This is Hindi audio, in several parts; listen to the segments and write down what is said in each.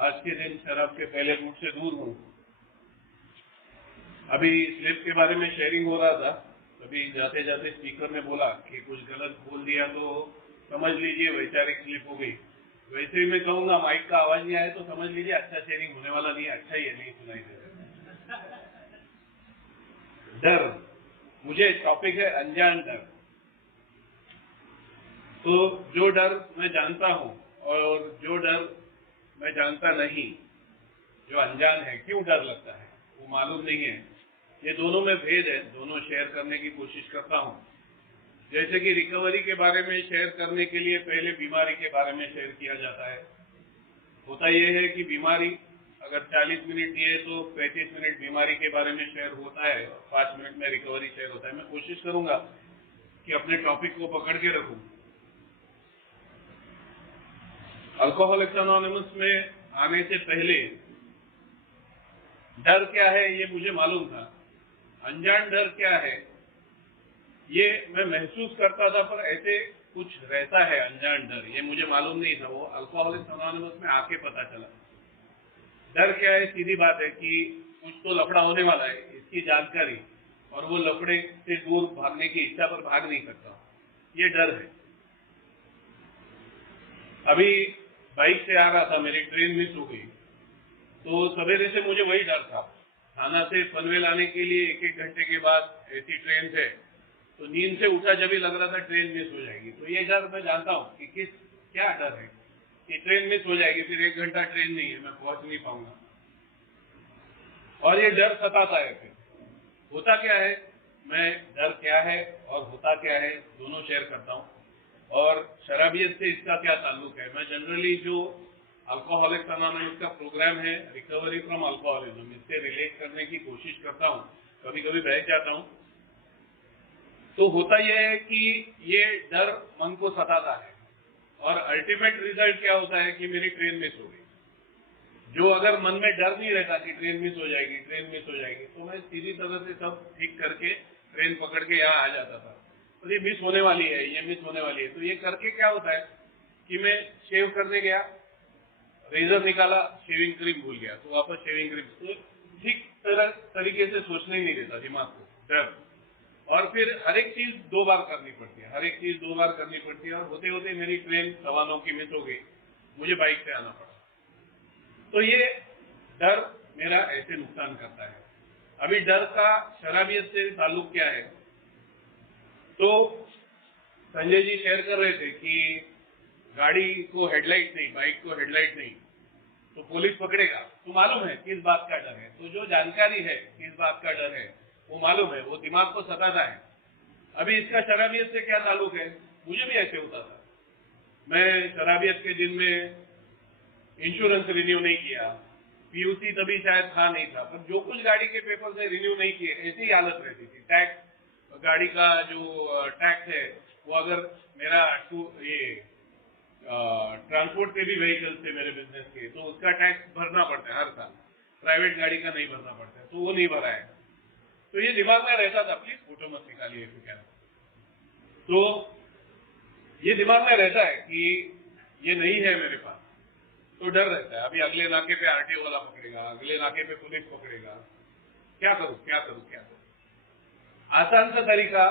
आज के दिन शराब के पहले रूट से दूर हूँ। अभी स्लिप के बारे में शेयरिंग हो रहा था, तभी जाते जाते स्पीकर ने बोला कि कुछ गलत बोल दिया तो समझ लीजिए वैचारिक स्लिप हो गई। वैसे ही मैं कहूंगा माइक का आवाज नहीं आया तो समझ लीजिए अच्छा शेयरिंग होने वाला नहीं, अच्छा ही है, नहीं सुनाई दे रहा। डर, मुझे टॉपिक है अनजान डर। तो जो डर मैं जानता हूं और जो डर मैं जानता नहीं, जो अनजान है, क्यों डर लगता है वो मालूम नहीं है, ये दोनों में भेद है, दोनों शेयर करने की कोशिश करता हूं। जैसे कि रिकवरी के बारे में शेयर करने के लिए पहले बीमारी के बारे में शेयर किया जाता है। होता यह है कि बीमारी अगर 40 मिनट दिए तो 35 मिनट बीमारी के बारे में शेयर होता है, 5 मिनट में रिकवरी शेयर होता है। मैं कोशिश करूंगा कि अपने टॉपिक को पकड़ के रखूं। अल्कोहलिक्स एनोनिमस में आने से पहले डर क्या है ये मुझे मालूम था, अनजान डर क्या है ये मैं महसूस करता था, पर ऐसे कुछ रहता है अनजान डर, ये मुझे मालूम नहीं था। वो अल्कोहलिक्स एनोनिमस में आके पता चला। डर क्या है, सीधी बात है कि कुछ तो लफड़ा होने वाला है, इसकी जानकारी, और वो लफड़े से दूर भागने की इच्छा पर भाग नहीं सकता, ये डर है। अभी बाइक से आ रहा था, मेरी ट्रेन मिस हो गई, तो सवेरे से मुझे वही डर था। थाना से पनवेल आने के लिए 1-1 घंटे के बाद ऐसी ट्रेन से, तो नींद से उठा जब ही लग रहा था ट्रेन मिस हो जाएगी। तो ये डर मैं जानता हूँ कि क्या डर है कि ट्रेन मिस हो जाएगी, फिर 1 घंटा ट्रेन नहीं है, मैं पहुंच नहीं पाऊंगा, और ये डर सताता है। फिर होता क्या है, मैं डर क्या है और होता क्या है दोनों शेयर करता हूँ, और शराबियत से इसका क्या ताल्लुक है। मैं जनरली जो अल्कोहलिक्स एनोनिमस का प्रोग्राम है, रिकवरी फ्रॉम अल्कोहलिज्म, इससे रिलेट करने की कोशिश करता हूँ, कभी कभी बहक जाता हूँ। तो होता यह है कि ये डर मन को सताता है, और अल्टीमेट रिजल्ट क्या होता है कि मेरी ट्रेन मिस हो गई। जो अगर मन में डर नहीं रहता कि ट्रेन मिस हो जाएगी, ट्रेन मिस हो जाएगी, तो मैं सीधी तरह से सब ठीक करके ट्रेन पकड़ के यहाँ आ जाता था। तो ये मिस होने वाली है, ये मिस होने वाली है, तो ये करके क्या होता है कि मैं शेव करने गया, रेजर निकाला, शेविंग क्रीम भूल गया, तो वापस शेविंग क्रीम, तो ठीक तरीके से सोचने ही नहीं देता दिमाग को, डर। और फिर हर एक चीज 2 बार करनी पड़ती है, हर एक चीज 2 बार करनी पड़ती है, और होते होते मेरी ट्रेन 9:15 की मिस हो गई, मुझे बाइक से आना पड़ा। तो ये डर मेरा ऐसे नुकसान करता है। अभी डर का शराबियत से ताल्लुक क्या है, तो संजय जी शेयर कर रहे थे कि गाड़ी को हेडलाइट नहीं, बाइक को हेडलाइट नहीं, तो पुलिस पकड़ेगा। तो मालूम है किस बात का डर है, तो जो जानकारी है किस बात का डर है वो मालूम है, वो दिमाग को सताता है। अभी इसका शराबियत से क्या ताल्लुक है, मुझे भी ऐसे होता था। मैं शराबियत के दिन में इंश्योरेंस रिन्यू नहीं किया, पीयूसी तभी शायद था नहीं था, पर जो कुछ गाड़ी के पेपर से रिन्यू नहीं किए, ऐसी ही हालत रहती थी। टैक्स, गाड़ी का जो टैक्स है वो अगर मेरा ये ट्रांसपोर्ट के भी व्हीकल थे मेरे बिजनेस के, तो उसका टैक्स भरना पड़ता है हर साल, प्राइवेट गाड़ी का नहीं भरना पड़ता है, तो वो नहीं भरा है। तो ये दिमाग में रहता था, प्लीज फोटो मत निकालिए क्या। तो ये दिमाग में रहता है कि ये नहीं है मेरे पास, तो डर रहता है। अभी अगले नाके पे आरटीओ वाला पकड़ेगा, अगले नाके पे पुलिस पकड़ेगा, क्या करूं क्या करूं क्या करूं। आसान सा तरीका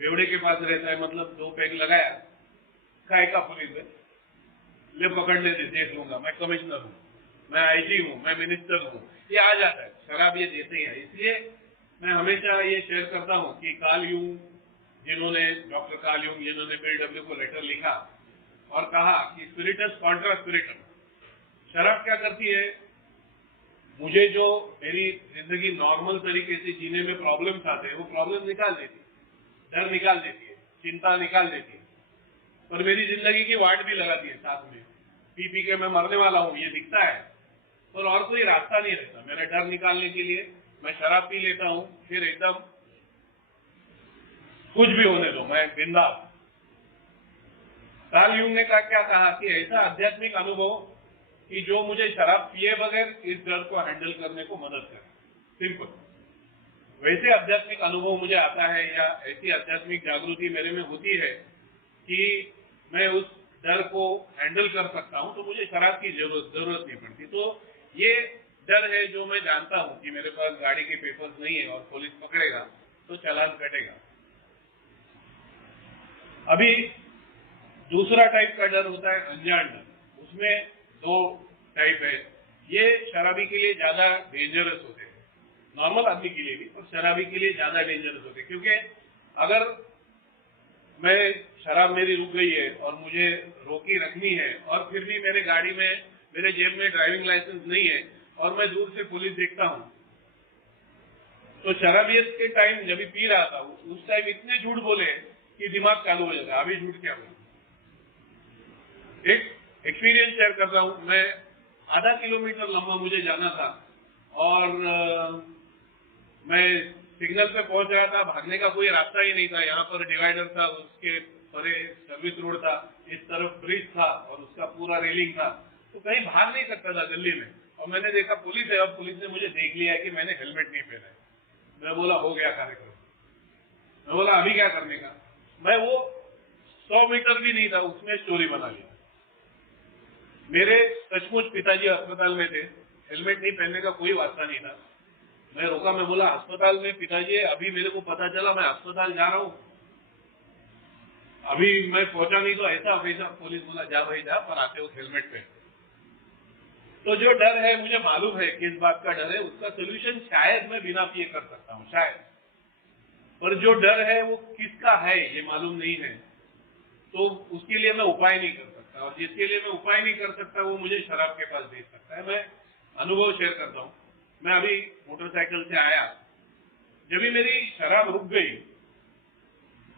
बेवड़े के पास रहता है, मतलब 2 पैग लगाया, काय का पुलिस है, ले पकड़ने दे, देख लूंगा, मैं कमिश्नर हूं, मैं आईजी हूं, मैं मिनिस्टर हूं, ये आ जाता है। शराब ये देते ही है। इसलिए मैं हमेशा ये शेयर करता हूं कि कार्ल यूंग, जिन्होंने डॉक्टर कार्ल यूंग, जिन्होंने BW को लेटर लिखा और कहा कि स्पिरिटस कॉन्ट्रा स्पिरिटम, शराब क्या करती है, मुझे जो मेरी जिंदगी नॉर्मल तरीके से जीने में प्रॉब्लम्स आते हैं वो प्रॉब्लम निकाल देती है, डर निकाल देती है, चिंता निकाल देती है, और मेरी जिंदगी की वाट भी लगाती है साथ में। पी पी के मैं मरने वाला हूं ये दिखता है, पर और कोई रास्ता नहीं रहता मेरा डर निकालने के लिए। मैं शराब पी लेता हूं, फिर एकदम कुछ भी होने दो, मैं बिंदास। कार्ल यूंग ने क्या कहा कि ऐसा आध्यात्मिक अनुभव कि जो मुझे शराब पिए बगैर इस डर को हैंडल करने को मदद करे, सिंपल। वैसे आध्यात्मिक अनुभव मुझे आता है, या ऐसी आध्यात्मिक जागृति मेरे में होती है कि मैं उस डर को हैंडल कर सकता हूं, तो मुझे शराब की जरूरत नहीं पड़ती। तो ये डर है जो मैं जानता हूं कि मेरे पास गाड़ी के पेपर्स नहीं है और पुलिस पकड़ेगा तो चालान कटेगा। अभी दूसरा टाइप का डर होता है अनजान डर। उसमें दो टाइप है। ये शराबी के लिए ज्यादा डेंजरस होते हैं, नॉर्मल आदमी के लिए भी, और शराबी के लिए ज्यादा डेंजरस होते हैं। क्योंकि अगर मैं शराब मेरी रुक गई है और मुझे रोकी रखनी है और फिर भी मेरे गाड़ी में मेरे जेब में ड्राइविंग लाइसेंस नहीं है और मैं दूर से पुलिस देखता हूं, तो शराबियत के टाइम जब भी पी रहा था उस टाइम इतने झूठ बोले कि दिमाग चालू हो जाता है, अभी झूठ क्या बोले। एक एक्सपीरियंस शेयर कर रहा हूं। मैं आधा किलोमीटर लंबा मुझे जाना था और मैं सिग्नल पे पहुंच रहा था, भागने का कोई रास्ता ही नहीं था। यहाँ पर डिवाइडर था, उसके परे सर्विस रोड था, इस तरफ ब्रिज था और उसका पूरा रेलिंग था, तो कहीं भाग नहीं सकता था गली में। और मैंने देखा पुलिस है, अब पुलिस ने मुझे देख लिया है कि मैंने हेलमेट नहीं पहना है। मैं बोला हो गया कार्यक्रम। मैं बोला अभी क्या करने का। मैं वो 100 मीटर भी नहीं था, उसमें स्टोरी बना लिया। मेरे सचमुच पिताजी अस्पताल में थे, हेलमेट नहीं पहनने का कोई वास्ता नहीं था। मैं रोका, मैं बोला अस्पताल में पिताजी, अभी मेरे को पता चला मैं अस्पताल जा रहा हूं, अभी मैं पहुंचा नहीं तो ऐसा वैसा। पुलिस बोला जा भाई जा, पर आते हो हेलमेट पहन। तो जो डर है, मुझे मालूम है किस बात का डर है, उसका सोल्यूशन शायद मैं बिना पिए कर सकता हूं, शायद। पर जो डर है वो किसका है ये मालूम नहीं है, तो उसके लिए मैं उपाय नहीं कर सकता। और जिसके लिए मैं उपाय नहीं कर सकता वो मुझे शराब के पास भेज सकता है। मैं अनुभव शेयर करता हूं। मैं अभी मोटरसाइकिल से आया, जब भी मेरी शराब रुक गई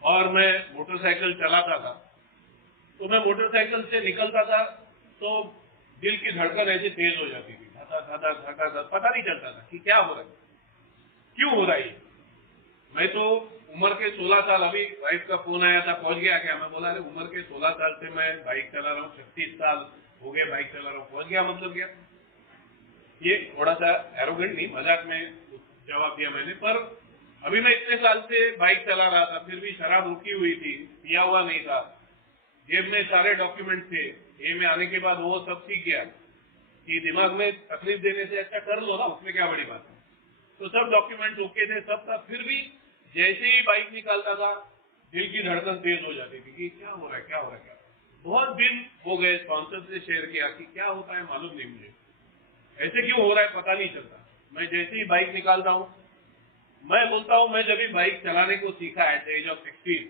और मैं मोटरसाइकिल चलाता था, तो मैं मोटरसाइकिल से निकलता था तो दिल की धड़कन ऐसे तेज हो जाती थी, धड़क धड़क धड़क धड़क, पता नहीं चलता था कि क्या हो रहा है, क्यों हो रहा है। मैं तो उम्र के 16 साल, अभी वाइफ का फोन आया था पहुंच गया क्या, मैं बोला अरे उम्र के 16 साल से मैं बाइक चला रहा हूँ, 36 साल हो गए बाइक चला रहा हूँ, पहुंच गया मतलब क्या। ये थोड़ा सा एरोगेंट नहीं, मजाक में जवाब दिया मैंने। पर अभी मैं इतने साल से बाइक चला रहा था, फिर भी शराब रुकी हुई थी, पिया हुआ नहीं था, जेब में सारे डॉक्यूमेंट थे। ये में आने के बाद वो सब सीख गया कि दिमाग में तकलीफ देने से अच्छा कर लो ना, उसमें क्या बड़ी बात है। तो सब डॉक्यूमेंट ओके थे, सब था, फिर भी जैसे ही बाइक निकालता था दिल की धड़कन तेज हो जाती थी कि क्या हो रहा है, क्या हो रहा है, क्या हो रहा है। बहुत दिन हो गए, स्पॉन्सर से शेयर किया कि क्या होता है मालूम नहीं मुझे, ऐसे क्यों हो रहा है पता नहीं चलता। मैं जैसे ही बाइक निकालता हूँ, मैं बोलता हूँ मैं जब भी बाइक चलाने को सीखा at the age of 16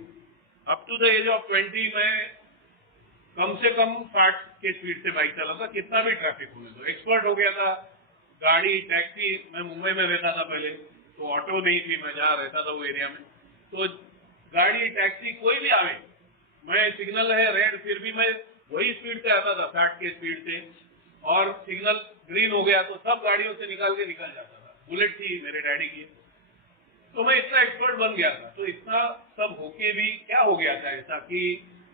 up to the age of 20 मैं कम से कम 60 के स्पीड से बाइक चलाता, कितना भी ट्रैफिक होने दो। एक्सपर्ट हो गया था। गाड़ी, टैक्सी, मैं मुंबई में रहता था पहले, तो ऑटो नहीं थी, मैं जहाँ रहता था वो एरिया में, तो गाड़ी टैक्सी कोई भी आवे, मैं सिग्नल है रेड, फिर भी मैं वही स्पीड से आता था, 60 के स्पीड से। और सिग्नल ग्रीन हो गया तो सब गाड़ियों से निकल जाता था। बुलेट थी मेरे डैडी की, तो मैं इतना एक्सपर्ट बन गया था। तो इतना सब होके भी क्या हो गया था ऐसा कि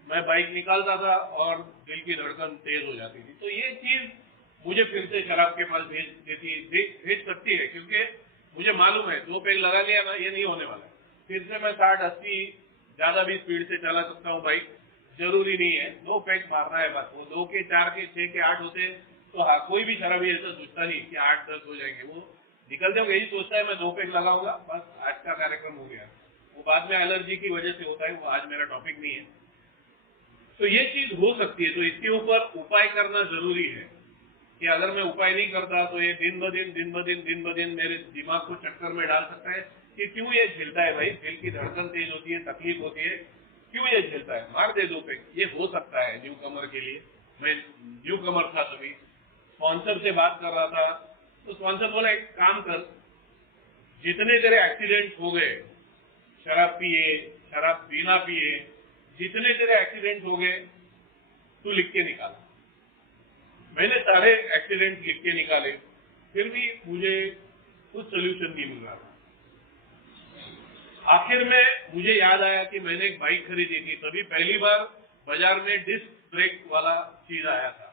मैं बाइक निकालता था और दिल की धड़कन तेज हो जाती थी। तो ये चीज मुझे फिर से शराब के पास भेज सकती है, क्योंकि मुझे मालूम है 2 पेग लगा लिया ना, ये नहीं होने वाला है। फिर से मैं 60-80 ज्यादा भी स्पीड से चला सकता हूँ बाइक, जरूरी नहीं है 2 पेग मारना है बस। वो 2 के 4 के 6 के 8 होते तो हाँ, कोई भी शराबी ऐसा सोचता नहीं कि 8-10 हो जाएंगे, वो निकल जाऊंगा, यही सोचता है मैं 2 पेग लगाऊंगा बस, आज का कार्यक्रम हो गया। वो बाद में एलर्जी की वजह से होता है, वो आज मेरा टॉपिक नहीं है। तो ये चीज हो सकती है, तो इसके ऊपर उपाय करना जरूरी है कि अगर मैं उपाय नहीं करता तो ये दिन ब दिन मेरे दिमाग को चक्कर में डाल सकता है कि क्यों ये झेलता है भाई, दिल की धड़कन तेज होती है, तकलीफ होती है, क्यों ये झेलता है, मार दे 2 पेग। ये हो सकता है न्यू कमर के लिए। मैं न्यू कमर था तभी, स्पॉन्सर से बात कर रहा था, तो स्पॉन्सर बोला एक काम कर, जितने तेरे एक्सीडेंट हो गए शराब पिए, शराब बिना पिए, जितने तेरे एक्सीडेंट हो गए तू लिख के निकाल। मैंने सारे एक्सीडेंट लिख के निकाले, फिर भी मुझे कुछ सोल्यूशन नहीं मिल रहा था। आखिर में मुझे याद आया कि मैंने एक बाइक खरीदी थी, तभी पहली बार बाजार में डिस्क ब्रेक वाला चीज आया था,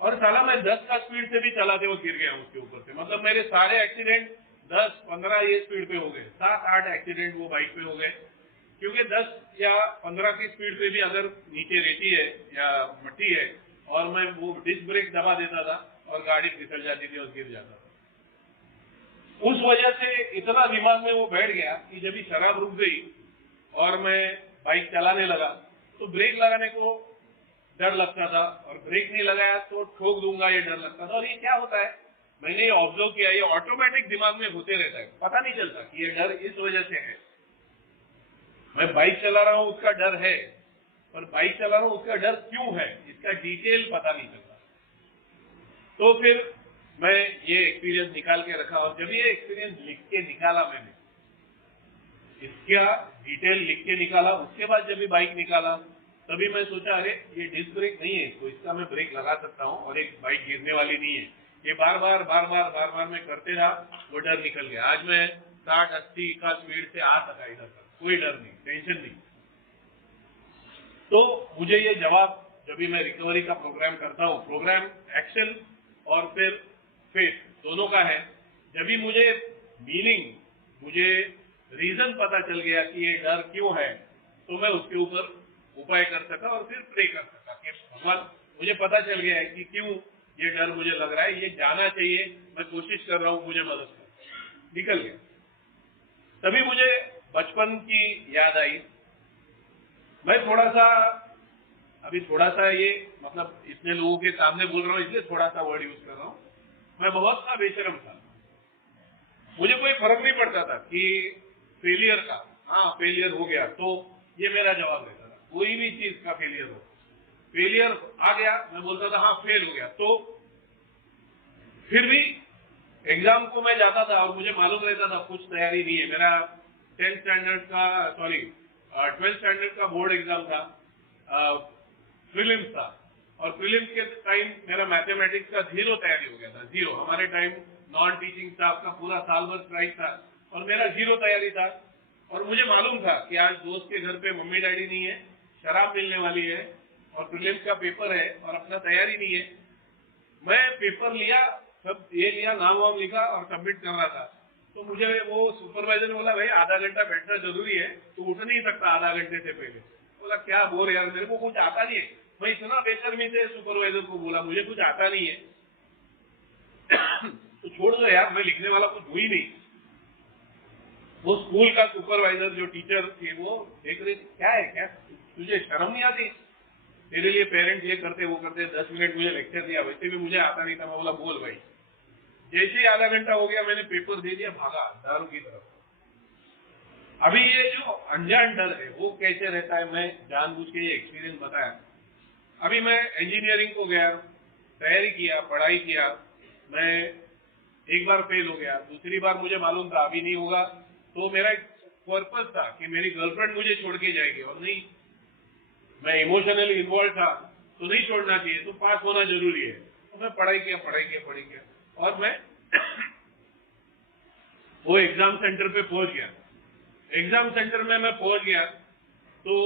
और साला मैं 10 का स्पीड से भी चलाते हुए गिर गया उसके ऊपर से। मतलब मेरे सारे एक्सीडेंट 10-15 ये स्पीड पे हो गए, 7-8 एक्सीडेंट वो बाइक पे हो गए। क्योंकि 10 या 15 की स्पीड पे भी अगर नीचे रेती है या मट्टी है और मैं वो डिस्क ब्रेक दबा देता था और गाड़ी फिसल जाती थी और गिर जाता था। उस वजह से इतना दिमाग में वो बैठ गया कि जब भी शराब रुक गई और मैं बाइक चलाने लगा तो ब्रेक लगाने को डर लगता था और ब्रेक नहीं लगाया तो ठोक दूंगा ये डर लगता था। और ये क्या होता है, मैंने ये ऑब्जर्व किया, ये ऑटोमेटिक दिमाग में होते रहता है, पता नहीं चलता कि ये डर इस वजह से है। मैं बाइक चला रहा हूं उसका डर है, पर बाइक चला रहा हूं उसका डर क्यों है इसका डिटेल पता नहीं चलता। तो फिर मैं ये एक्सपीरियंस निकाल के रखा और जब ये एक्सपीरियंस लिख के निकाला मैंने, इसका डिटेल लिख के निकाला, उसके बाद जब भी बाइक निकाला तभी मैं सोचा अरे ये डिस्क ब्रेक नहीं है तो इसका मैं ब्रेक लगा सकता हूँ और एक बाइक गिरने वाली नहीं है। ये बार बार मैं करते रहा, वो डर निकल गया। आज मैं 60-80 का स्पीड से आ सका इधर तक, कोई डर नहीं, टेंशन नहीं। तो मुझे ये जवाब जब भी मैं रिकवरी का प्रोग्राम करता हूँ, प्रोग्राम एक्शन और फिर फेथ दोनों का है। जब भी मुझे मीनिंग, मुझे रीजन पता चल गया कि ये डर क्यों है तो मैं उसके ऊपर उपाय कर सका और फिर प्रे कर सका कि भगवान मुझे पता चल गया है कि क्यों ये डर मुझे लग रहा है, ये जाना चाहिए, मैं कोशिश कर रहा हूं, मुझे मदद कर। निकल गया। तभी मुझे बचपन की याद आई। मैं थोड़ा सा ये मतलब इतने लोगों के सामने बोल रहा हूँ इसलिए थोड़ा सा वर्ड यूज कर रहा हूँ। मैं बहुत सा बेशरम था, मुझे कोई फर्क नहीं पड़ता था कि फेलियर का, हाँ फेलियर हो गया तो ये मेरा जवाब रहता था। कोई भी चीज का फेलियर हो, फेलियर आ गया मैं बोलता था हाँ फेल हो गया। तो फिर भी एग्जाम को मैं जाता था और मुझे मालूम रहता था कुछ तैयारी नहीं है। मेरा 12th स्टैंडर्ड का बोर्ड एग्जाम था, प्रीलिम्स था और प्रीलिम्स के टाइम मेरा मैथमेटिक्स का 0 तैयारी हो गया था। 0, हमारे टाइम नॉन टीचिंग स्टाफ का पूरा साल भर स्ट्राइक था और मेरा 0 तैयारी था। और मुझे मालूम था कि आज दोस्त के घर पे मम्मी डैडी नहीं है, शराब मिलने वाली है और प्रीलिम्स का पेपर है और अपना तैयारी नहीं है। मैं पेपर लिया, सब ये लिया, नाम वाम लिखा और सबमिट कर रहा था। तो मुझे वो सुपरवाइजर ने बोला भाई आधा घंटा बैठना जरूरी है, तू उठ नहीं सकता आधा घंटे से पहले। बोला क्या बोल यार, मेरे को कुछ आता नहीं है। मैं इतना बेशर्मी से सुपरवाइजर को बोला मुझे कुछ आता नहीं है तो छोड़ दो यार, मैं लिखने वाला कुछ हुई नहीं। वो स्कूल का सुपरवाइजर जो टीचर थे वो देख रहे क्या है, क्या तुझे शर्म नहीं आती, तेरे लिए पेरेंट्स ये करते वो करते। 10 मिनट मुझे लेक्चर दिया, वैसे भी मुझे आता नहीं था। मैं बोला बोल भाई। जैसे ही आधा घंटा हो गया मैंने पेपर दे दिया, भागा दारू की तरफ। अभी ये जो अनजान डर है वो कैसे रहता है, मैं जानबूझ के ये एक्सपीरियंस बताया। अभी मैं इंजीनियरिंग को गया, तैयारी किया, पढ़ाई किया, मैं एक बार फेल हो गया, दूसरी बार मुझे मालूम था अभी नहीं होगा। तो मेरा एक पर्पस था कि मेरी गर्लफ्रेंड मुझे छोड़ के जाएगी और नहीं, मैं इमोशनली इन्वॉल्व था तो नहीं छोड़ना चाहिए, तो पास होना जरूरी है। तो मैं पढ़ाई किया और मैं वो एग्जाम सेंटर पे पहुंच गया। एग्जाम सेंटर में मैं पहुंच गया तो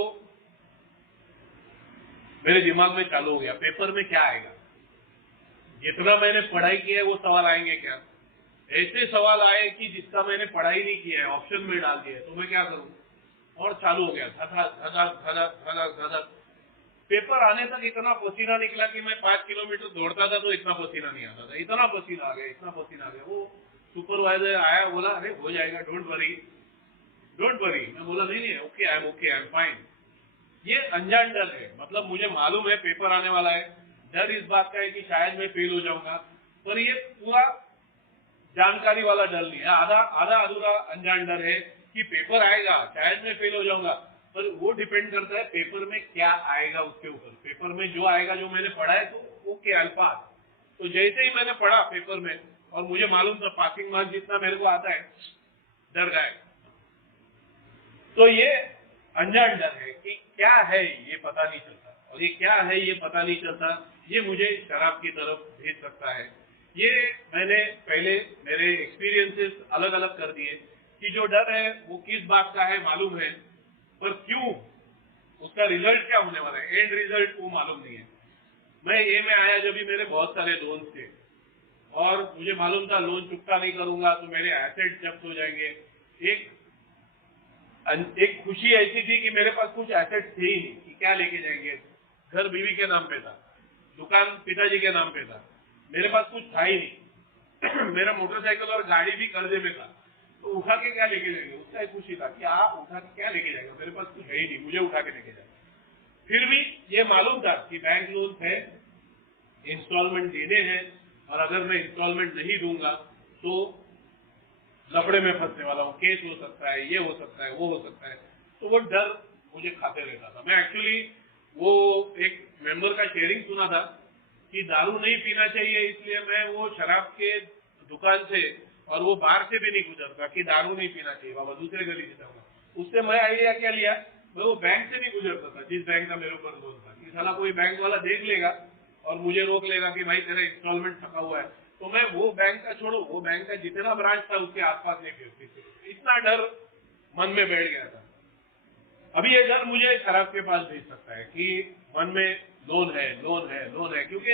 मेरे दिमाग में चालू हो गया पेपर में क्या आएगा, जितना मैंने पढ़ाई की है वो सवाल आएंगे क्या। ऐसे सवाल आए कि जिसका मैंने पढ़ाई नहीं किया है ऑप्शन में डाल दिया है, तो मैं क्या करूं। और चालू हो गया धधक। पेपर आने तक इतना पसीना निकला कि मैं 5 किलोमीटर दौड़ता था तो इतना पसीना नहीं आता था, इतना पसीना आ गया। वो सुपरवाइजर आया, बोला अरे हो जाएगा, डोंट वरी। मैं बोला नहीं ओके, आई एम फाइन। ये अनजान डर है, मतलब मुझे मालूम है पेपर आने वाला है, डर इस बात का है कि शायद मैं फेल हो जाऊंगा, पर ये पूरा जानकारी वाला डर नहीं है, आधा अधूरा अनजान डर है कि पेपर आएगा, शायद मैं फेल हो जाऊंगा। पर वो डिपेंड करता है पेपर में क्या आएगा उसके ऊपर। पेपर में जो आएगा, जो मैंने पढ़ा है तो ओके आई पास। तो जैसे ही मैंने पढ़ा पेपर में और मुझे मालूम था पासिंग मार्क्स जितना मेरे को आता है, डर गए। तो ये अनजान डर है कि क्या है ये पता नहीं चलता, और ये क्या है ये पता नहीं चलता, ये मुझे शराब की तरफ भेज सकता है। ये मैंने पहले मेरे एक्सपीरियंसेस अलग अलग कर दिए कि जो डर है वो किस बात का है मालूम है, पर क्यों, उसका रिजल्ट क्या होने वाला है, एंड रिजल्ट वो मालूम नहीं है। मैं ये में आया जब भी मेरे बहुत सारे लोन थे और मुझे मालूम था लोन चुकता नहीं करूंगा तो मेरे एसेट जब्त हो जाएंगे। एक एक खुशी ऐसी थी कि मेरे पास कुछ एसेट थे ही नहीं कि क्या लेके जाएंगे। घर बीवी के नाम पे था, दुकान पिताजी के नाम पे था, मेरे पास कुछ था ही नहीं। मेरा मोटरसाइकिल और गाड़ी भी कर्जे में था, तो उठा के क्या लेके जाएंगे, उसका एक खुशी था कि आप उठा के क्या लेके जाएगा, मेरे पास कुछ है ही नहीं, मुझे उठा के लेके जाएगा। फिर भी ये मालूम था कि बैंक लोन है, इंस्टॉलमेंट देने हैं, और अगर मैं इंस्टॉलमेंट नहीं दूंगा तो लफड़े में फंसने वाला हूँ, केस हो सकता है, ये हो सकता है, वो हो सकता है। तो वो डर मुझे खाते रहता था। मैं एक्चुअली वो एक मेंबर का शेयरिंग सुना था कि दारू नहीं पीना चाहिए, इसलिए मैं वो शराब के दुकान से और वो बार से भी नहीं गुजरता कि दारू नहीं पीना चाहिए बाबा, दूसरे गली से जाऊंगा। उससे मैं आइडिया क्या लिया, मैं वो बैंक से नहीं गुजरता था जिस बैंक का मेरे ऊपर लोन था, कि साला कोई बैंक वाला देख लेगा और मुझे रोक लेगा कि भाई तेरा इंस्टॉलमेंट थका हुआ है। तो मैं वो बैंक का छोड़ो, वो बैंक का जितना ब्रांच था उसके आसपास नहीं फिरती थी। इतना डर मन में बैठ गया था। अभी ये डर मुझे शराब के पास भेज सकता है कि मन में लोन है, लोन है, लोन है, क्योंकि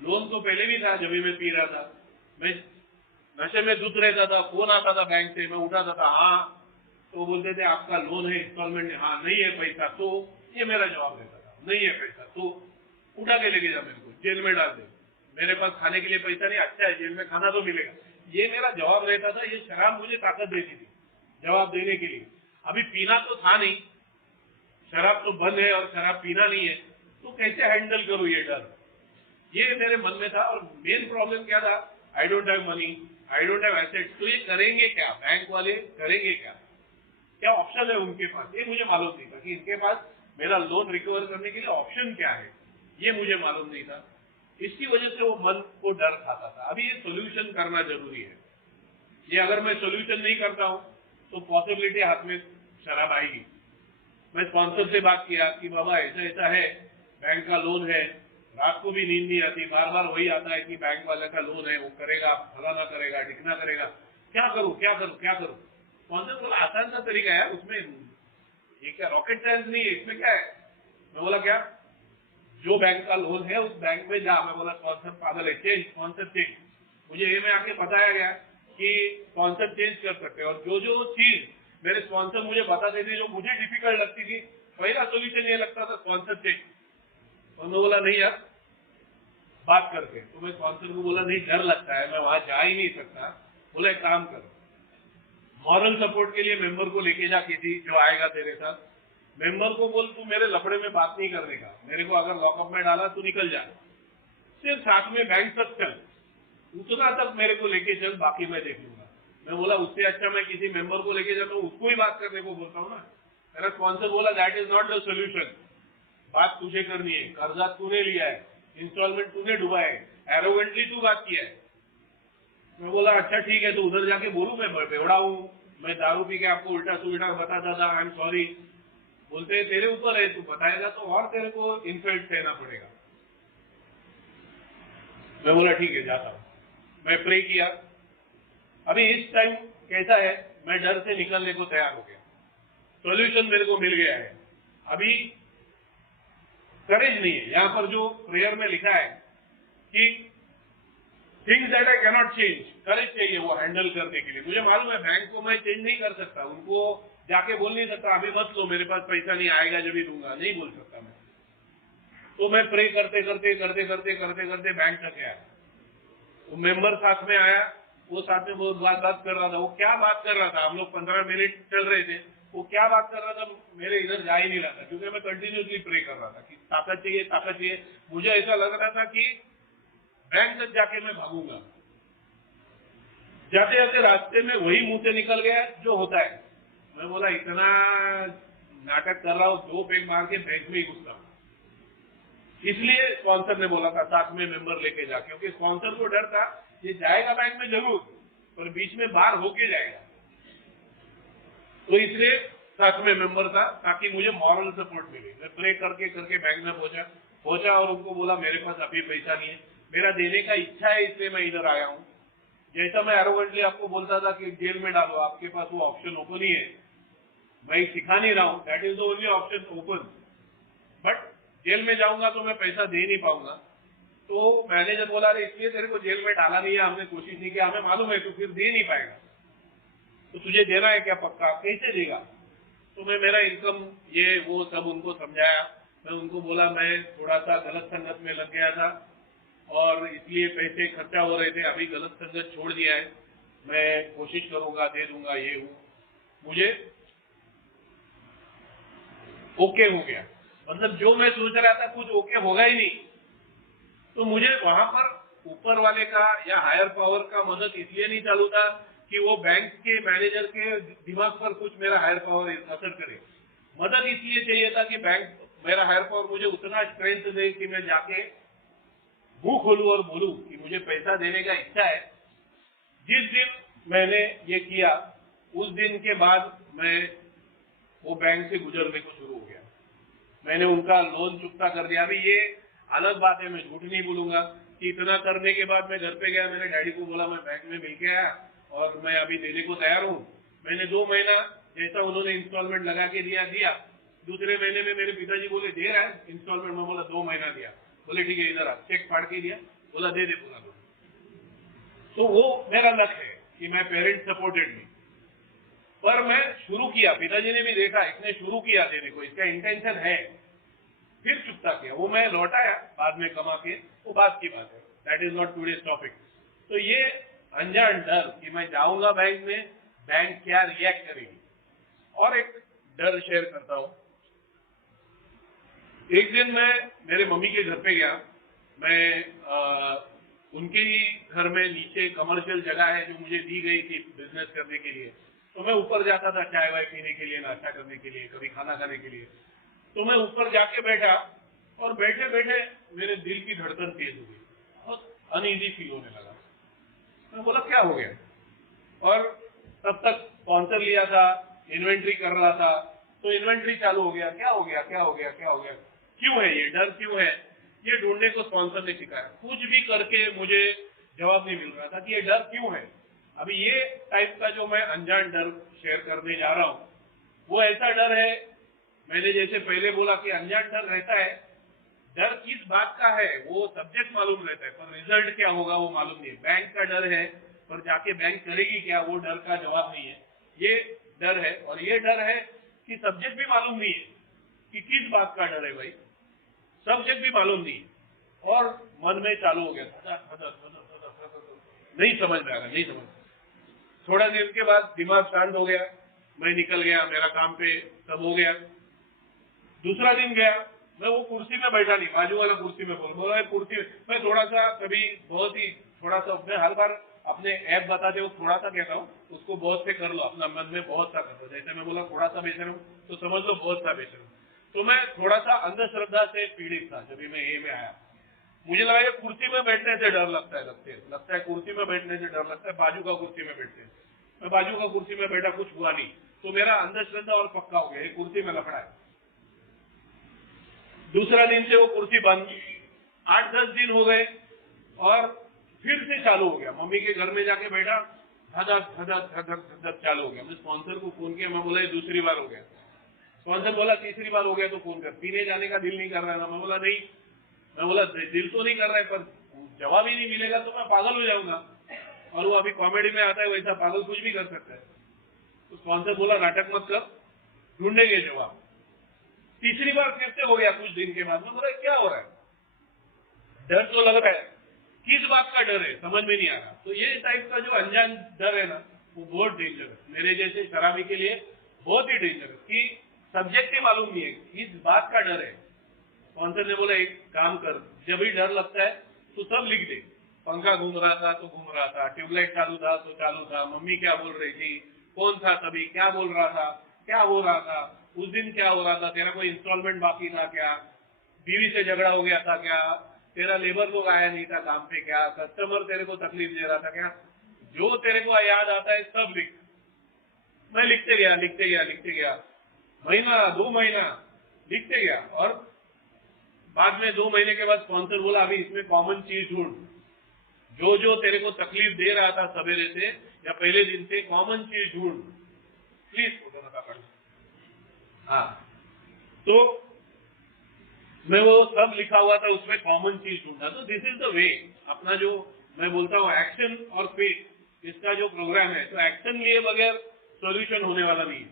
लोन तो पहले भी था जब भी मैं पी रहा था। मैं नशे में धुत रहता था, फोन आता था बैंक से, मैं उठाता था, हाँ, तो बोलते थे आपका लोन है, इंस्टॉलमेंट है, हाँ, नहीं है पैसा तो, ये मेरा जवाब रहता था, नहीं है पैसा तो उठा के लेके जा, मेरे को जेल में डाल दे, मेरे पास खाने के लिए पैसा नहीं, अच्छा है जेल में खाना तो मिलेगा, ये मेरा जवाब रहता था। ये शराब मुझे ताकत देती थी जवाब देने के लिए। अभी पीना तो था नहीं, शराब तो बंद है और शराब पीना नहीं है, तो कैसे हैंडल करूं ये डर, ये मेरे मन में था। और मेन प्रॉब्लम क्या था, I don't have money, I don't have assets, तो ये करेंगे क्या, बैंक वाले करेंगे क्या, क्या ऑप्शन है उनके पास, ये मुझे मालूम नहीं था कि इनके पास मेरा लोन रिकवर करने के लिए ऑप्शन क्या है, ये मुझे मालूम नहीं था। इसकी वजह से वो मन को डर खाता था। अभी ये सोल्यूशन करना जरूरी है। ये अगर मैं सोल्यूशन नहीं करता हूं तो पॉसिबिलिटी हाथ में शराब आएगी। मैं स्पॉन्सर से बात किया कि बाबा ऐसा ऐसा है, बैंक का लोन है, रात को भी नींद नहीं आती, बार बार वही आता है कि बैंक वाले का लोन है, वो करेगा, फलाना करेगा, ढिकना करेगा, क्या करूं क्या करूं क्या करूं। स्पॉन्सर बोला आसान सा तरीका है, उसमें ये क्या रॉकेट साइंस नहीं है, इसमें क्या है। मैं बोला क्या, जो बैंक का लोन है उस बैंक में जा। मैं बोला स्पॉन्सर पागल है, चेंज स्पॉन्सर चेंज। मुझे ये में आके बताया गया कि स्पॉन्सर चेंज कर सकते हैं, और जो जो चीज मेरे स्पॉन्सर मुझे बताते थे जो मुझे डिफिकल्ट लगती थी, पहला सोल्यूशन ये लगता था स्पॉन्सर चेंज। और मैं बोला नहीं यार, बात करके, तो मैं स्पॉन्सर को बोला नहीं डर लगता है, मैं वहां जा ही नहीं सकता। बोला एक काम कर, मॉरल सपोर्ट के लिए मेंबर को लेके जा, किसी जो आएगा तेरे साथ, मेंबर को बोल तू मेरे लफड़े में बात नहीं करने का, मेरे को अगर लॉकअप में डाला तू निकल जा, सिर्फ साथ में बैंक तक चल, उतना तक मेरे को लेके चल, बाकी मैं देख लूंगा। मैं बोला उससे अच्छा मैं किसी मेंबर को लेके जाता हूँ, उसको ही बात करने को बोलता हूँ ना। मेरा स्पॉन्सर बोला that is not the solution, बात तुझे करनी है, कर्जा तूने लिया है, इंस्टॉलमेंट तूने डुबा है, एरोगेंटली तू बात किया है। मैं बोला अच्छा ठीक है, तो उधर जाके बोलूं मैं बेवड़ा हूँ, मैं दारू पी के आपको उल्टा सुल्टा बताता था, आई एम सॉरी। बोलते हैं तेरे ऊपर है, तू बताएगा तो और तेरे को इनसल्ट सहना पड़ेगा। मैं बोला ठीक है जाता हूँ। मैं प्रे किया। अभी इस टाइम कैसा है, मैं डर से निकलने को तैयार हो गया, सॉल्यूशन मेरे को मिल गया है। अभी करेज नहीं है। यहां पर जो प्रेयर में लिखा है कि things that I cannot change, courage चाहिए वो हैंडल करने के लिए। मुझे मालूम है बैंक को मैं चेंज नहीं कर सकता, उनको जाके बोल नहीं सकता अभी मत लो, मेरे पास पैसा नहीं आएगा जब ही दूंगा, नहीं बोल सकता मैं। तो मैं प्रे करते करते करते करते करते करते बैंक तक आया। वो मेंबर साथ में आया, वो साथ में बहुत बात कर रहा था। वो क्या बात कर रहा था, हम लोग 15 मिनट चल रहे थे, वो क्या बात कर रहा था मेरे इधर जा ही नहीं रहा था, क्योंकि मैं कंटिन्यूसली प्रे कर रहा था कि ताकत चाहिए ताकत चाहिए। मुझे ऐसा लग रहा था कि बैंक तक जाके मैं भागूंगा। जाते जाते रास्ते में वही मुंह से निकल गया जो होता है। मैं बोला इतना नाटक कर रहा हूं, 2 पेग मार के बैंक में ही घुसता हूं। इसलिए स्पॉन्सर ने बोला था साथ में मेंबर लेके जा, क्योंकि स्पॉन्सर को डर था ये जाएगा बैंक में जरूर, पर बीच में बाहर होके जाएगा, तो इसलिए साथ में मेंबर था ताकि मुझे मॉरल सपोर्ट मिले। मैं प्रे करके करके बैंक में पहुंचा और उनको बोला मेरे पास अभी पैसा नहीं है, मेरा देने का इच्छा है इसलिए मैं इधर आया हूं। जैसा मैं एरोगेंटली आपको बोलता था कि जेल में डालो, आपके पास वो ऑप्शन ओपन ही है, मैं सिखा नहीं रहा हूं, that is the only option open, but jail में जाऊंगा तो मैं पैसा दे नहीं पाऊंगा। तो मैनेजर बोला अरे इसलिए तेरे को जेल में डाला नहीं है, हमने कोशिश नहीं किया, हमें मालूम है तू फिर दे नहीं पाएगा, तो तुझे देना है क्या पक्का, कैसे देगा। तो मैं मेरा इनकम ये वो सब उनको समझाया। मैं उनको बोला मैं थोड़ा सा गलत संगत में लग गया था और इसलिए पैसे खर्चा हो रहे थे, अभी गलत संगत छोड़ दिया है, मैं कोशिश करूंगा, दे दूंगा, ये हूँ। मुझे ओके हो गया, मतलब जो मैं सोच रहा था कुछ ओके होगा ही नहीं। तो मुझे वहां पर ऊपर वाले का या हायर पावर का मदद इसलिए नहीं चालू था कि वो बैंक के मैनेजर के दिमाग पर कुछ मेरा हायर पावर असर करे। मदद इसलिए चाहिए था कि बैंक मेरा हायर पावर मुझे उतना स्ट्रेंथ दे कि मैं जाके मुंह खोलूं और बोलूं कि मुझे पैसा देने का इच्छा है। जिस दिन मैंने ये किया उस दिन के बाद मैं वो बैंक से गुजरने को शुरू हो गया। मैंने उनका लोन चुकता कर दिया। अभी ये अलग बात है, मैं झूठ नहीं बोलूंगा कि इतना करने के बाद मैं घर पे गया, मेरे डैडी को बोला मैं बैंक में मिल के आया और मैं अभी देने को तैयार हूँ। मैंने 2 महीना जैसा उन्होंने इंस्टॉलमेंट लगा के दिया। दूसरे महीने में मेरे पिताजी बोले दे रहा है इंस्टॉलमेंट में, बोला 2 महीना दिया। बोले ठीक है इधर आ, चेक फाड़ के दिया, बोला दे पूरा लोन। तो वो मेरा लक्ष्य है कि मैं पेरेंट सपोर्टेड नहीं, पर मैं शुरू किया, पिताजी ने भी देखा इसने शुरू किया देने को, इसका इंटेंशन है, फिर चुकता किया। वो मैं लौटाया बाद में कमा के, वो बात की बात है, that is not today's topic. तो ये अनजान डर कि मैं जाऊंगा बैंक में, बैंक क्या रिएक्ट करेगी। और एक डर शेयर करता हूं। एक दिन मैं मेरे मम्मी के घर पे गया। मैं उनके ही घर में नीचे कमर्शियल जगह है जो मुझे दी गई थी बिजनेस करने के लिए। तो मैं ऊपर जाता था चाय वाय पीने के लिए, नाश्ता करने के लिए, कभी खाना खाने के लिए। तो मैं ऊपर जाके बैठा और बैठे बैठे मेरे दिल की धड़कन तेज हो गई, बहुत अनईजी फील होने लगा। मैं बोला क्या हो गया, और तब तक स्पॉन्सर लिया था, इन्वेंट्री कर रहा था। तो इन्वेंट्री चालू हो गया, क्या हो गया क्या हो गया क्या हो गया, क्यों है ये डर, क्यों है ये, ढूंढने को स्पॉन्सर ने सिखाया। कुछ भी करके मुझे जवाब नहीं मिल रहा था कि ये डर क्यों है। अभी ये टाइप का जो मैं अनजान डर शेयर करने जा रहा हूं, वो ऐसा डर है, मैंने जैसे पहले बोला कि अनजान डर रहता है। डर किस बात का है वो सब्जेक्ट मालूम रहता है, पर रिजल्ट क्या होगा वो मालूम नहीं है। बैंक का डर है, पर जाके बैंक करेगी क्या वो डर का जवाब नहीं है। ये डर है, और ये डर है कि सब्जेक्ट भी मालूम नहीं है कि किस बात का डर है भाई, सब्जेक्ट भी मालूम नहीं। और मन में चालू हो गया, नहीं समझ में आ रहा, नहीं समझ। थोड़ा देर के बाद दिमाग शांत हो गया, मैं निकल गया मेरा काम पे, सब हो गया। दूसरा दिन गया, मैं वो कुर्सी में बैठा नहीं, बाजू वाला कुर्सी में बोला कुर्सी में। मैं थोड़ा सा कभी बहुत ही थोड़ा सा, मैं हर बार अपने ऐप बताते हो थोड़ा सा कहता हूँ, उसको बहुत से कर लो, अपना मन में बहुत सा कर लो। जैसे मैं बोला थोड़ा सा बेचर हूँ तो समझ लो बहुत सा बेचर हूँ। तो मैं थोड़ा सा अंधश्रद्धा से पीड़ित था जब मैं ये में आया। मुझे लगा ये कुर्सी में बैठने से डर लगता है कुर्सी में बैठने से डर लगता है, बाजू का कुर्सी में बैठते हैं। मैं बाजू का कुर्सी में बैठा, कुछ हुआ नहीं। तो मेरा अंधश्रद्धा और पक्का हो गया, ये कुर्सी में लफड़ा है। दूसरा दिन से वो कुर्सी बंद, 8-10 दिन हो गए और फिर से चालू हो गया। मम्मी के घर में जाके बैठा, धधक धधक धधक धधक चालू हो गया। मैं स्पॉन्सर को फोन किया, मैं बोला ये दूसरी बार हो गया। स्पॉन्सर बोला तीसरी बार हो गया तो फोन कर, पीने जाने का दिल नहीं कर रहा था। मैं बोला नहीं, मैं बोला दिल तो नहीं कर रहा है, पर जवाब ही नहीं मिलेगा तो मैं पागल हो जाऊंगा। और वो अभी कॉमेडी में आता है वैसा पागल कुछ भी कर सकता है। तो स्पॉन्सर बोला नाटक मत कर, ढूंढेंगे जवाब। तीसरी बार फिर से हो गया कुछ दिन के बाद। मैं बोला क्या हो रहा है, डर तो लग रहा है, किस बात का डर है समझ में नहीं आ रहा। तो ये टाइप का जो अनजान डर है ना, वो बहुत डेंजर है मेरे जैसे शराबी के लिए, बहुत ही डेंजर है कि सब्जेक्ट ही मालूम नहीं है, किस बात का डर है। स्पॉन्सर ने बोला एक काम कर, जब भी डर लगता है तो सब लिख दे। पंखा घूम रहा था तो घूम रहा था, ट्यूबलाइट चालू था तो चालू था, मम्मी क्या बोल रही थी, कौन था तभी, क्या बोल रहा था, क्या हो रहा था उस दिन, क्या हो रहा था, तेरा कोई इंस्टॉलमेंट बाकी था क्या, बीवी से झगड़ा हो गया था क्या, तेरा लेबर लोग आया नहीं था काम पे क्या, कस्टमर तेरे को तकलीफ दे रहा था क्या, जो तेरे को याद आता है सब लिख। मैं लिखते गया लिखते गया लिखते गया, महीना 2 महीना लिखते गया। और बाद में 2 महीने के बाद स्पॉन्सर बोला अभी इसमें कॉमन चीज ढूंढ, जो जो तेरे को तकलीफ दे रहा था सवेरे से या पहले दिन से, कॉमन चीज ढूंढ प्लीज। हाँ, तो मैं वो सब लिखा हुआ था, उसमें कॉमन चीज ढूंढा। तो दिस इज द वे, अपना जो मैं बोलता हूँ एक्शन और फेथ, इसका जो प्रोग्राम है, तो एक्शन लिए बगैर सॉल्यूशन होने वाला नहीं है।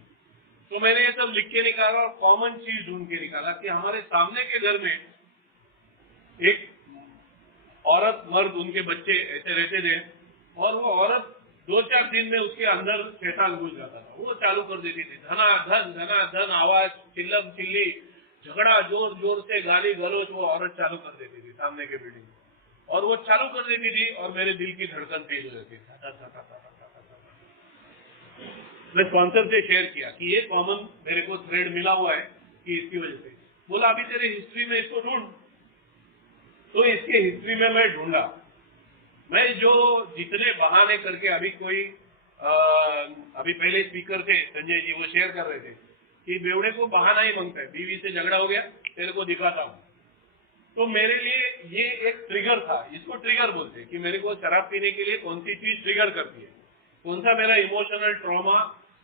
तो मैंने ये सब लिख के निकाला और कॉमन चीज ढूंढ के निकाला कि हमारे सामने के घर में एक औरत मर्द उनके बच्चे ऐसे रहते थे, और वो औरत 2-4 दिन में उसके अंदर शैतान घुस जाता था। वो चालू कर देती थी धना धन आवाज, चिल्लम चिल्ली, झगड़ा, जोर जोर से गाली गलौज वो औरत चालू कर देती थी सामने के बिल्डिंग में। और वो चालू कर देती थी और मेरे दिल की धड़कन तेज हो जाती थी। मैं स्पॉन्सर से शेयर किया कि ये कॉमन मेरे को थ्रेड मिला हुआ है कि इसकी वजह से। बोला अभी तेरे हिस्ट्री में इसको ढूंढ। तो इसके हिस्ट्री में मैं ढूंढा। मैं जो जितने बहाने करके अभी पहले स्पीकर थे संजय जी, वो शेयर कर रहे थे कि बेवड़े को बहाना ही मांगता है, बीवी से झगड़ा हो गया तेरे को दिखाता हूं। तो मेरे लिए ये एक ट्रिगर था, इसको ट्रिगर बोलते हैं कि मेरे को शराब पीने के लिए कौन सी चीज ट्रिगर करती है, कौन सा मेरा इमोशनल ट्रॉमा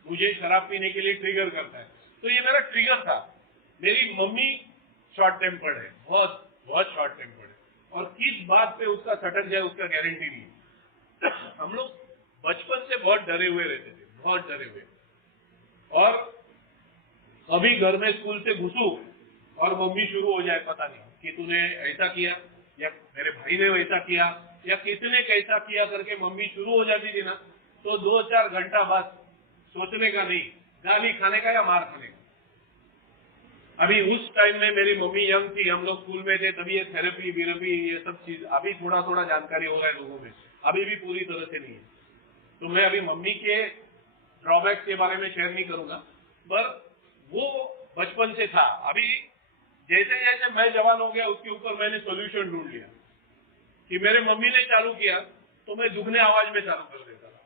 मुझे शराब पीने के लिए ट्रिगर करता है। तो ये मेरा ट्रिगर था। मेरी मम्मी शॉर्ट टेम्पर्ड है, बहुत बहुत शॉर्ट टेम्पर्ड है, और किस बात पे उसका सटक जाए उसका गारंटी नहीं। हम लोग बचपन से बहुत डरे हुए रहते थे, बहुत डरे हुए। और कभी घर में स्कूल से घुसू और मम्मी शुरू हो जाए, पता नहीं कि तूने ऐसा किया या मेरे भाई ने वैसा किया या किसने कैसा किया करके मम्मी शुरू हो जाती थी ना, तो 2-4 घंटा बाद सोचने का नहीं, गाली खाने का या मार खाने का। अभी उस टाइम में मेरी मम्मी यंग थी, हम लोग स्कूल में थे, तभी ये थेरेपी वीरेपी ये सब चीज अभी थोड़ा थोड़ा जानकारी हो रहा है लोगों में, अभी भी पूरी तरह से नहीं है। तो मैं अभी मम्मी के ड्रॉबैक के बारे में शेयर नहीं करूंगा, पर वो बचपन से था। अभी जैसे जैसे मैं जवान हो गया उसके ऊपर मैंने सोल्यूशन ढूंढ लिया कि मेरे मम्मी ने चालू किया तो मैं दुगने आवाज में चालू कर देता था।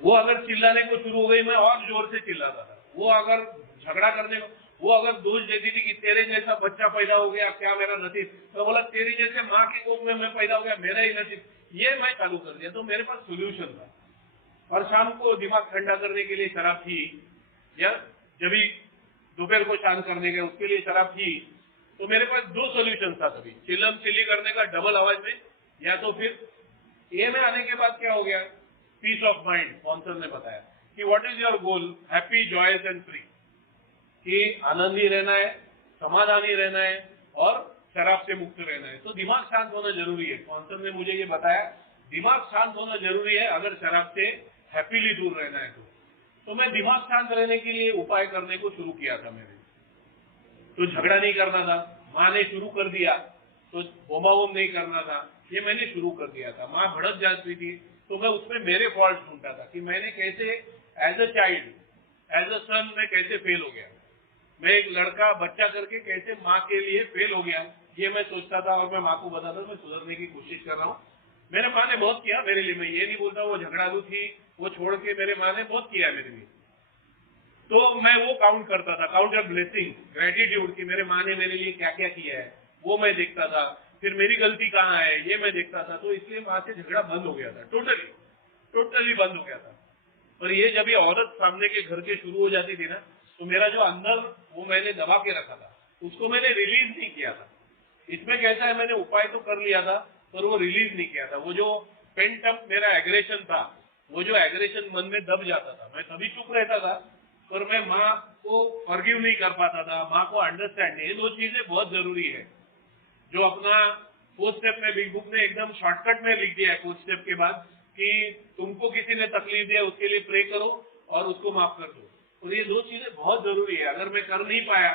वो अगर चिल्लाने को शुरू हो गई मैं और जोर से चिल्लाता था। वो अगर झगड़ा करने को, वो अगर दोष देती थी कि तेरे जैसा बच्चा पैदा हो गया, क्या मेरा नसीब, तो बोला तेरी जैसे माँ की कोख में मैं पैदा हो गया, मेरा ही नसीब। ये मैं चालू कर दिया। तो मेरे पास सोल्यूशन था। और शाम को दिमाग ठंडा करने के लिए शराब थी, या जब भी दोपहर को शांत करने के उसके लिए शराब थी। तो मेरे पास 2 सोल्यूशन था तभी, चिल्लम चिल्ली करने का डबल आवाज में, या तो फिर ए में आने के बाद क्या हो गया, पीस ऑफ माइंड। स्पॉन्सर ने बताया कि what is your goal, happy joyous and free, कि आनंदी रहना है, समाधानी रहना है और शराब से मुक्त रहना है। तो दिमाग शांत होना जरूरी है। स्पॉन्सर ने मुझे ये बताया, दिमाग शांत होना जरूरी है अगर शराब से हैप्पीली दूर रहना है तो मैं दिमाग शांत रहने के लिए उपाय करने को शुरू किया था। मैंने तो झगड़ा नहीं करना था, माँ ने शुरू कर दिया तो बोमाबोम नहीं करना था, ये मैंने शुरू कर दिया था। माँ भड़क जाती थी तो मैं उसमें मेरे फॉल्ट ढूंढता था कि मैंने कैसे as a child, as a son मैं कैसे फेल हो गया, मैं एक लड़का बच्चा करके कैसे माँ के लिए फेल हो गया, ये मैं सोचता था। और मैं माँ को बताता था मैं सुधरने की कोशिश कर रहा हूँ। मेरे माँ ने बहुत किया मेरे लिए, मैं ये नहीं बोलता वो झगड़ालू थी, वो छोड़ के मेरे माँ ने बहुत किया मेरे लिए। तो मैं वो काउंट करता था, काउंटर ब्लेसिंग, ग्रेटिट्यूड, कि मेरे माँ ने मेरे लिए क्या क्या किया है वो मैं देखता था। फिर मेरी गलती कहाँ है ये मैं देखता था। तो इसलिए माँ से झगड़ा बंद हो गया था, टोटली बंद हो गया था। और ये जब ये औरत सामने के घर के शुरू हो जाती थी ना, तो मेरा जो अंदर वो मैंने दबा के रखा था उसको मैंने रिलीज नहीं किया था। इसमें कैसा है, मैंने उपाय तो कर लिया था पर वो रिलीज नहीं किया था। वो जो पेंट अप मेरा एग्रेशन था, वो जो एग्रेशन मन में दब जाता था, मैं तभी चुप रहता था, पर मैं माँ को फॉरगिव नहीं कर पाता था, माँ को अंडरस्टैंड। ये 2 चीजें बहुत जरूरी है जो अपना 4 स्टेप में बिग बुक ने एकदम शॉर्टकट में लिख दिया है 4 स्टेप के बाद, कि तुमको किसी ने तकलीफ दिया उसके लिए प्रे करो और उसको माफ कर दो। और ये 2 चीजें बहुत जरूरी है। अगर मैं कर नहीं पाया,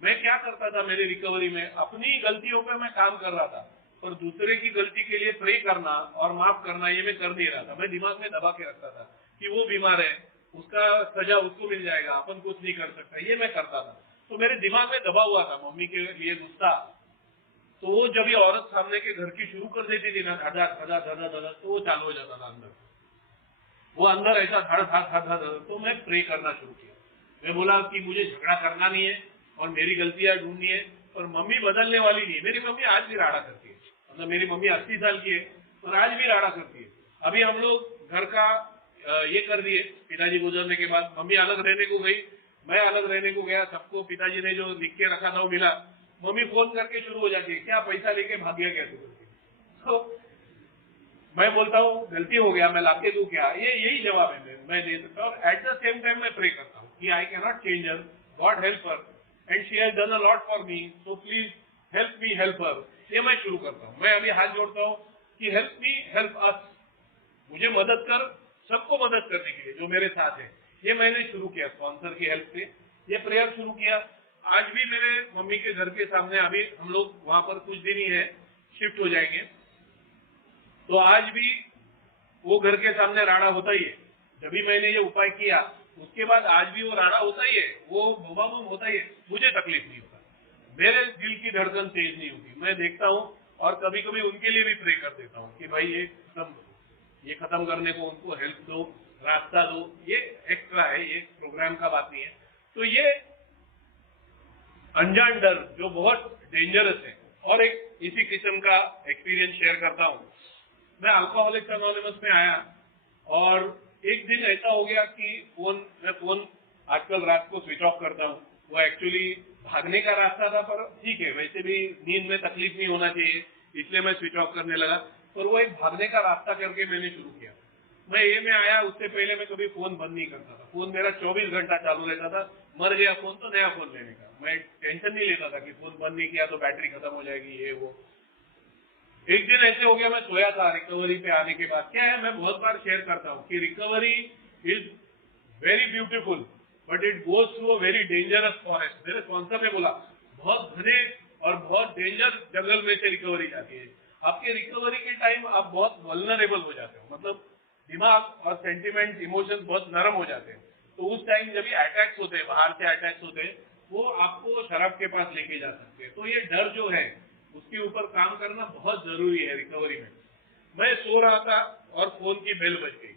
मैं क्या करता था मेरी रिकवरी में, अपनी गलतियों पे मैं काम कर रहा था, पर दूसरे की गलती के लिए प्रे करना और माफ करना ये मैं कर नहीं रहा था। मैं दिमाग में दबा के रखता था कि वो बीमार है, उसका सजा उसको मिल जाएगा, अपन कुछ नहीं कर सकता, ये मैं करता था। तो मेरे दिमाग में दबा हुआ था मम्मी के लिए गुस्सा। तो वो जब ये औरत सामने के घर की शुरू कर देती थी ना, धड़ा धड़ा धड़ा धड़ा, तो वो चालू हो जाता था अंदर, वो अंदर ऐसा धड़ धड़ धड़ धड़। तो मैं प्रे करना शुरू किया। मैं बोला कि मुझे झगड़ा करना नहीं है और मेरी गलतियां ढूंढनी है, और मम्मी बदलने वाली नहीं है। मेरी मम्मी आज भी राड़ा करती है, मतलब मेरी मम्मी 80 साल की है और आज भी राड़ा करती है। अभी हम लोग घर का ये कर दिए, पिताजी गुजरने के बाद मम्मी अलग रहने को गई, मैं अलग रहने को गया, सबको पिताजी ने जो लिख के रखा था वो मिला। मम्मी फोन करके शुरू हो जाती है, क्या पैसा लेके भाग गया क्या तू? तो मैं बोलता हूँ गलती हो गया, मैं लाके दूं क्या, ये यही जवाब है मैं दे सकता हूँ। एट द सेम टाइम मैं प्रे करता हूँ कि I can not change her, God help her, and she has done a lot for me, so please help me help her. ये मैं शुरू करता हूँ। मैं अभी हाथ जोड़ता हूँ कि हेल्प मी हेल्प अस, मुझे मदद कर, सबको मदद करने के लिए जो मेरे साथ है। ये मैंने शुरू किया स्पॉन्सर की हेल्प से, ये प्रेयर शुरू किया। आज भी मेरे मम्मी के घर के सामने, अभी हम लोग वहां पर कुछ दिन ही है, शिफ्ट हो जाएंगे, तो आज भी वो घर के सामने राड़ा होता ही है। जब भी मैंने ये उपाय किया उसके बाद आज भी वो राड़ा होता ही है, वो बूमाबूम होता ही है, मुझे तकलीफ नहीं होता, मेरे दिल की धड़कन तेज नहीं होती। मैं देखता हूँ और कभी कभी उनके लिए भी प्रे कर देता हूँ कि भाई ये खत्म करने को उनको हेल्प दो, रास्ता दो। ये एक्स्ट्रा है, ये प्रोग्राम का बात नहीं है। तो ये अनजान डर जो बहुत डेंजरस है। और एक इसी किस्म का एक्सपीरियंस शेयर करता हूँ। मैं अल्कोहलिक्स एनोनिमस में आया और एक दिन ऐसा हो गया कि मैं फोन आजकल रात को स्विच ऑफ करता हूँ। वो एक्चुअली भागने का रास्ता था, पर ठीक है, वैसे भी नींद में तकलीफ नहीं होना चाहिए, इसलिए मैं स्विच ऑफ करने लगा। पर वो एक भागने का रास्ता करके मैंने शुरू किया। मैं ये में आया उससे पहले मैं कभी फोन बंद नहीं करता था, फोन मेरा 24 घंटा चालू रहता था। मर गया फोन तो नया फोन लेने का मैं टेंशन नहीं लेता था कि फोन बंद नहीं किया तो बैटरी खत्म हो जाएगी, ये वो। एक दिन ऐसे हो गया, मैं सोया था रिकवरी पे आने के बाद। क्या है, मैं बहुत बार शेयर करता हूँ कि recovery is very beautiful but it goes through a very dangerous forest. मेरे स्पॉन्सर ने बोला बहुत घने और बहुत डेंजर जंगल में से रिकवरी जाती है। आपके रिकवरी के टाइम आप बहुत वल्नरेबल हो जाते हो, मतलब दिमाग और सेंटिमेंट इमोशंस बहुत नरम हो जाते हैं। तो उस टाइम जब ये अटैक्स होते हैं, बाहर से अटैक्स होते हैं, वो आपको शराब के पास लेके जा सकते हैं। तो ये डर जो है उसके ऊपर काम करना बहुत जरूरी है रिकवरी में। मैं सो रहा था और फोन की बेल बज गई।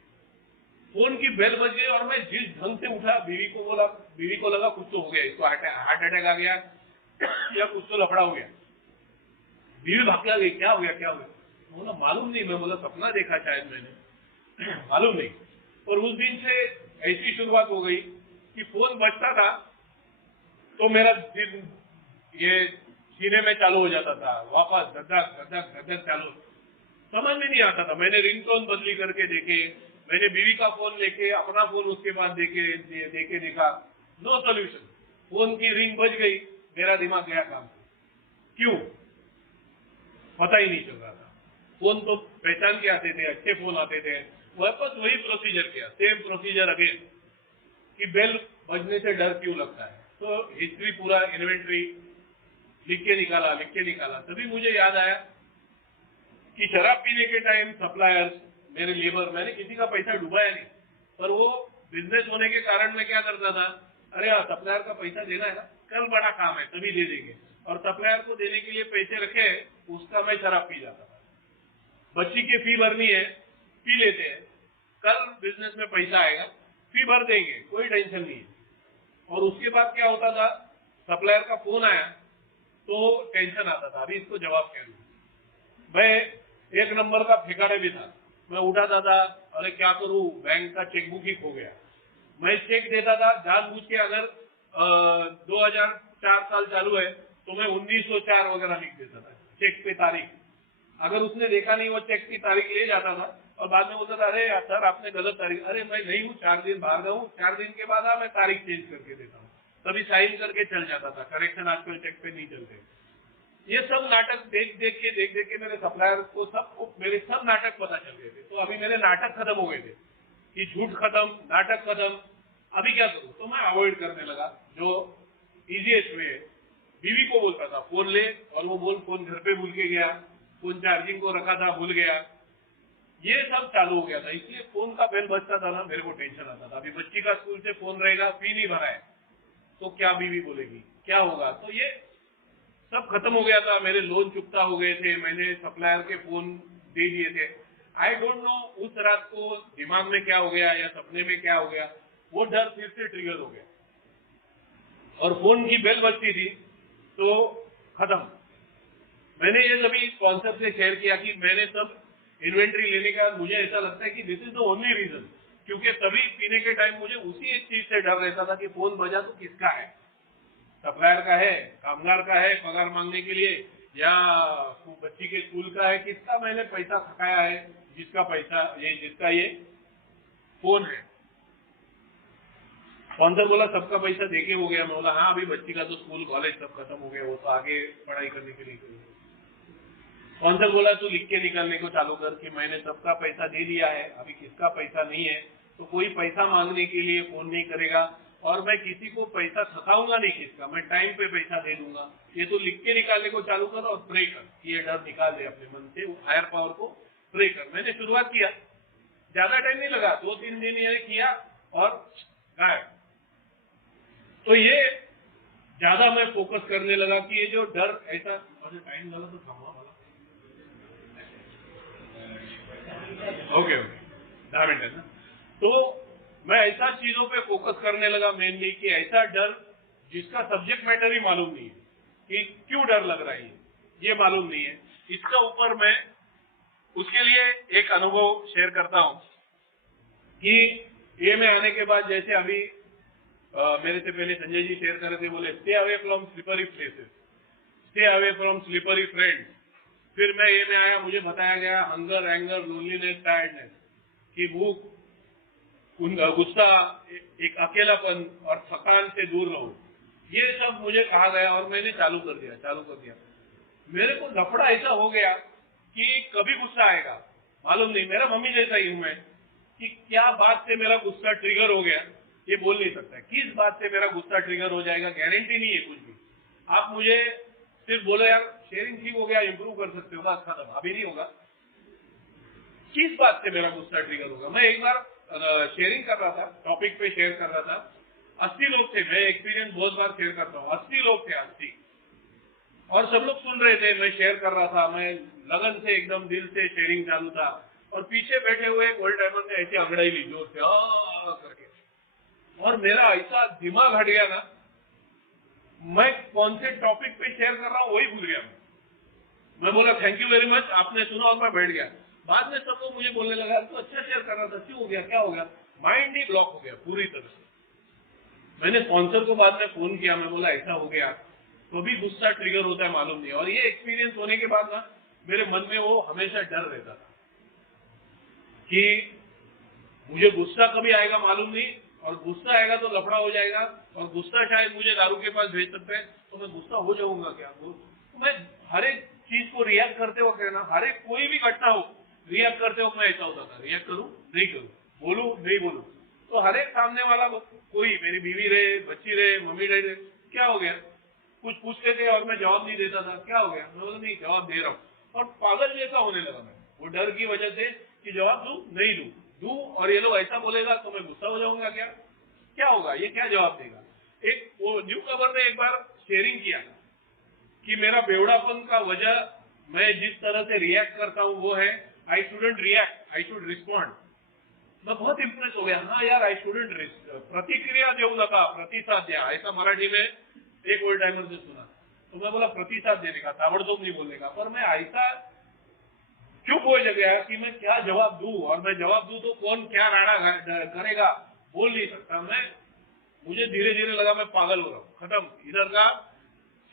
फोन की बेल बज गई और मैं जिस ढंग से उठा, बीवी को बोला, बीवी को लगा कुछ तो हो गया, इसको हार्ट अटैक आ गया या कुछ तो लफड़ा हो गया। बीवी भाग के आ गई, क्या हो गया क्या हो गया। बोला मालूम नहीं। मैं बोला सपना देखा शायद मैंने मालूम नहीं। और उस दिन से ऐसी शुरुआत हो गई कि फोन बजता था तो मेरा दिन ये सीने में चालू हो जाता था, वापस धक धक धक धक चालू। समझ में नहीं आता था। मैंने रिंगटोन बदली करके देखे, मैंने बीवी का फोन लेके अपना फोन उसके बाद देके देखा, नो सोल्यूशन। फोन की रिंग बज गई, मेरा दिमाग गया काम से। क्यों, पता ही नहीं चल रहा था। फोन तो पहचान के आते थे, अच्छे फोन आते थे, वापस वही प्रोसीजर किया, सेम प्रोसीजर अगेन कि बेल बजने से डर क्यों लगता है। तो हिस्ट्री पूरा इन्वेंट्री लिख के निकाला। तभी मुझे याद आया कि शराब पीने के टाइम सप्लायर्स, मेरे लेबर, मैंने किसी का पैसा डुबाया नहीं, पर वो बिजनेस होने के कारण मैं क्या करता था, अरे हाँ सप्लायर का पैसा देना है ना, कल बड़ा काम है तभी दे देंगे, और सप्लायर को देने के लिए पैसे रखे, उसका मैं शराब पी जाता था। बच्ची की फी भरनी है, पी लेते हैं, कल बिजनेस में पैसा आएगा, फी भर देंगे, कोई टेंशन नहीं है। और उसके बाद क्या होता था, सप्लायर का फोन आया तो टेंशन आता था, अभी इसको जवाब क्या दूं। मैं एक नंबर का ठिकाने भी था, मैं उठाता था, अरे क्या करूं, बैंक का चेकबुक ही खो गया। मैं चेक देता था जानबूझ के, अगर 2004 साल चालू है तो मैं 1904 वगैरह लिख देता था चेक पे तारीख। अगर उसने देखा नहीं, वो चेक की तारीख ले जाता था और बाद में बोलता था, अरे सर आपने गलत तारीख। अरे मैं नहीं हूँ, 4 दिन बाहर गया हूँ, 4 दिन के बाद मैं तारीख चेंज करके देता हूँ, तभी साइन करके चल जाता था। करेक्शन आजकल चेक पे नहीं चलते। ये सब नाटक देख देख के मेरे सप्लायर को मेरे सब नाटक पता चल गए थे। तो अभी मेरे नाटक खत्म हो गए थे कि झूठ खत्म, नाटक खत्म, अभी क्या करूं। तो मैं अवॉइड करने लगा जो इजीएस्ट वे है। बीवी को बोलता था फोन ले, और वो बोल फोन घर पे भूल के गया, फोन चार्जिंग को रखा था भूल गया, ये सब चालू हो गया था। इसलिए फोन का बेल बजता था ना, मेरे को टेंशन आता था। अभी बच्ची का स्कूल से फोन रहेगा, फी नहीं भरा है तो क्या बीवी बोलेगी, क्या होगा। तो ये सब खत्म हो गया था, मेरे लोन चुकता हो गए थे, मैंने सप्लायर के फोन दे दिए थे। आई डोंट नो उस रात को दिमाग में क्या हो गया या सपने में क्या हो गया, वो डर फिर से ट्रिगर हो गया और फोन की बेल बजती थी तो खत्म। मैंने ये सभी स्पॉन्सर से शेयर किया कि मैंने सब इन्वेंट्री लेने का, मुझे ऐसा लगता है कि this is the only reason, क्योंकि तभी पीने के टाइम मुझे उसी एक चीज से डर रहता था कि फोन बजा तो किसका है, सप्लायर का है, कामगार का है पगार मांगने के लिए, या बच्ची के स्कूल का है, किसका मैंने पैसा खकाया है, जिसका पैसा ये, जिसका ये फोन है। स्पॉन्सर बोला सबका पैसा देके हो गया। मैं बोला हाँ, अभी बच्ची का तो स्कूल कॉलेज सब खत्म हो गया, वो तो आगे पढ़ाई करने के लिए करेगी। स्पॉन्सर बोला तू लिख के निकालने को चालू कर कि मैंने सबका पैसा दे दिया है, अभी किसका पैसा नहीं है तो कोई पैसा मांगने के लिए फोन नहीं करेगा, और मैं किसी को पैसा थकाऊंगा नहीं किसका, मैं टाइम पे पैसा दे दूंगा। ये तो लिख के निकालने को चालू कर और प्रे कर कि ये डर निकाल दे अपने मन से, हायर पावर को प्रे कर। मैंने शुरुआत किया, ज्यादा टाइम नहीं लगा, 2-3 दिन ये किया और गायब। तो ये ज्यादा मैं फोकस करने लगा कि ये जो डर ऐसा, टाइम लगा तो थामा ओके 10 मिनट है ना। तो मैं ऐसा चीजों पे फोकस करने लगा मेनली कि ऐसा डर जिसका सब्जेक्ट मैटर ही मालूम नहीं है कि क्यों डर लग रहा है, ये मालूम नहीं है। इसके ऊपर मैं उसके लिए एक अनुभव शेयर करता हूं कि ये में आने के बाद, जैसे अभी मेरे से पहले संजय जी शेयर कर रहे थे, बोले stay away from slippery places, stay away from slippery friends. फिर मैं ये में आया, मुझे बताया गया हंगर, एंगर, लोनलीनेस, टायर्डनेस, कि भूख, गुस्सा, एक अकेलापन और थकान से दूर रहो, ये सब मुझे कहा गया और मैंने चालू कर दिया। मेरे को लफड़ा ऐसा हो गया कि कभी गुस्सा आएगा मालूम नहीं, मेरा मम्मी जैसा ही हूं मैं, कि क्या बात से मेरा गुस्सा ट्रिगर हो गया ये बोल नहीं सकता, किस बात से मेरा गुस्सा ट्रिगर हो जाएगा गारंटी नहीं है कुछ भी। आप मुझे सिर्फ बोलो यार शेयरिंग ठीक हो गया, इंप्रूव कर सकते हो, बात खत्म, अभी नहीं होगा। किस बात से मेरा गुस्सा ट्रिगर होगा? मैं एक बार शेयरिंग कर रहा था, टॉपिक पे शेयर कर रहा था, 80 लोग थे, मैं एक्सपीरियंस बहुत बार शेयर करता हूँ, 80 लोग थे, 80, और सब लोग सुन रहे थे, मैं शेयर कर रहा था, मैं लगन से एकदम दिल से शेयरिंग चालू था, और पीछे बैठे हुए एक ओल्ड टाइमर ने ऐसे अंगड़ाई ली जोर से करके, और मेरा ऐसा दिमाग हट गया ना, मैं कौन से टॉपिक पे शेयर कर रहा हूँ वही भूल गया। मैं बोला थैंक यू वेरी मच, आपने सुना, और मैं बैठ गया। बाद में सब लोग मुझे बोलने लगा तो अच्छा शेयर कर रहा था, क्यों हो गया, क्या हो गया? माइंड ही ब्लॉक हो गया पूरी तरह से। मैंने स्पॉन्सर को बाद में फोन किया, मैं बोला ऐसा हो गया, तो भी गुस्सा ट्रिगर होता है मालूम नहीं। और ये एक्सपीरियंस होने के बाद ना मेरे मन में वो हमेशा डर रहता था कि मुझे गुस्सा कभी आएगा मालूम नहीं, और गुस्सा आएगा तो लफड़ा हो जाएगा, और गुस्सा शायद मुझे दारू के पास भेज सकता है, तो मैं गुस्सा हो जाऊंगा क्या? तो मैं हर एक चीज को रिएक्ट करते वक्त है ना, हर एक कोई भी घटना हो रिएक्ट करते वक्त मैं ऐसा होता था, रिएक्ट करूं नहीं करूं, बोलूं नहीं बोलूं। तो हर एक सामने वाला कोई, मेरी बीवी रहे, बच्ची रहे, मम्मी डैडी रहे, क्या हो गया, कुछ पूछते थे और मैं जवाब नहीं देता था, क्या हो गया? मैं बोला नहीं जवाब दे रहा हूँ, और पागल जैसा होने लगा मैं, वो डर की वजह से कि जवाब दूं नहीं दूं, और ये लोग ऐसा बोलेगा तो मैं गुस्सा हो जाऊंगा क्या, क्या होगा, ये क्या जवाब देगा। एक वो न्यू कवर ने एक बार शेयरिंग किया कि मेरा बेवड़ापन का वजह, मैं जिस तरह से रिएक्ट करता हूं वो है I shouldn't react, I should respond. मैं बहुत इंप्रेस हो गया, हाँ यार आई शुडंट प्रतिक्रिया देऊ नका, प्रतिसाद द्या, ऐसा मराठी में एक ओल्ड टाइमर से सुना। तो मैं बोला प्रतिसाद देने का, ताबड़तोब नहीं बोलने का। पर मैं ऐसा चुप हो गया कि मैं क्या जवाब दूं, और मैं जवाब दूं तो कौन क्या राड़ा करेगा, बोल नहीं सकता मैं। मुझे धीरे धीरे लगा मैं पागल हो रहा हूँ, खत्म, इधर का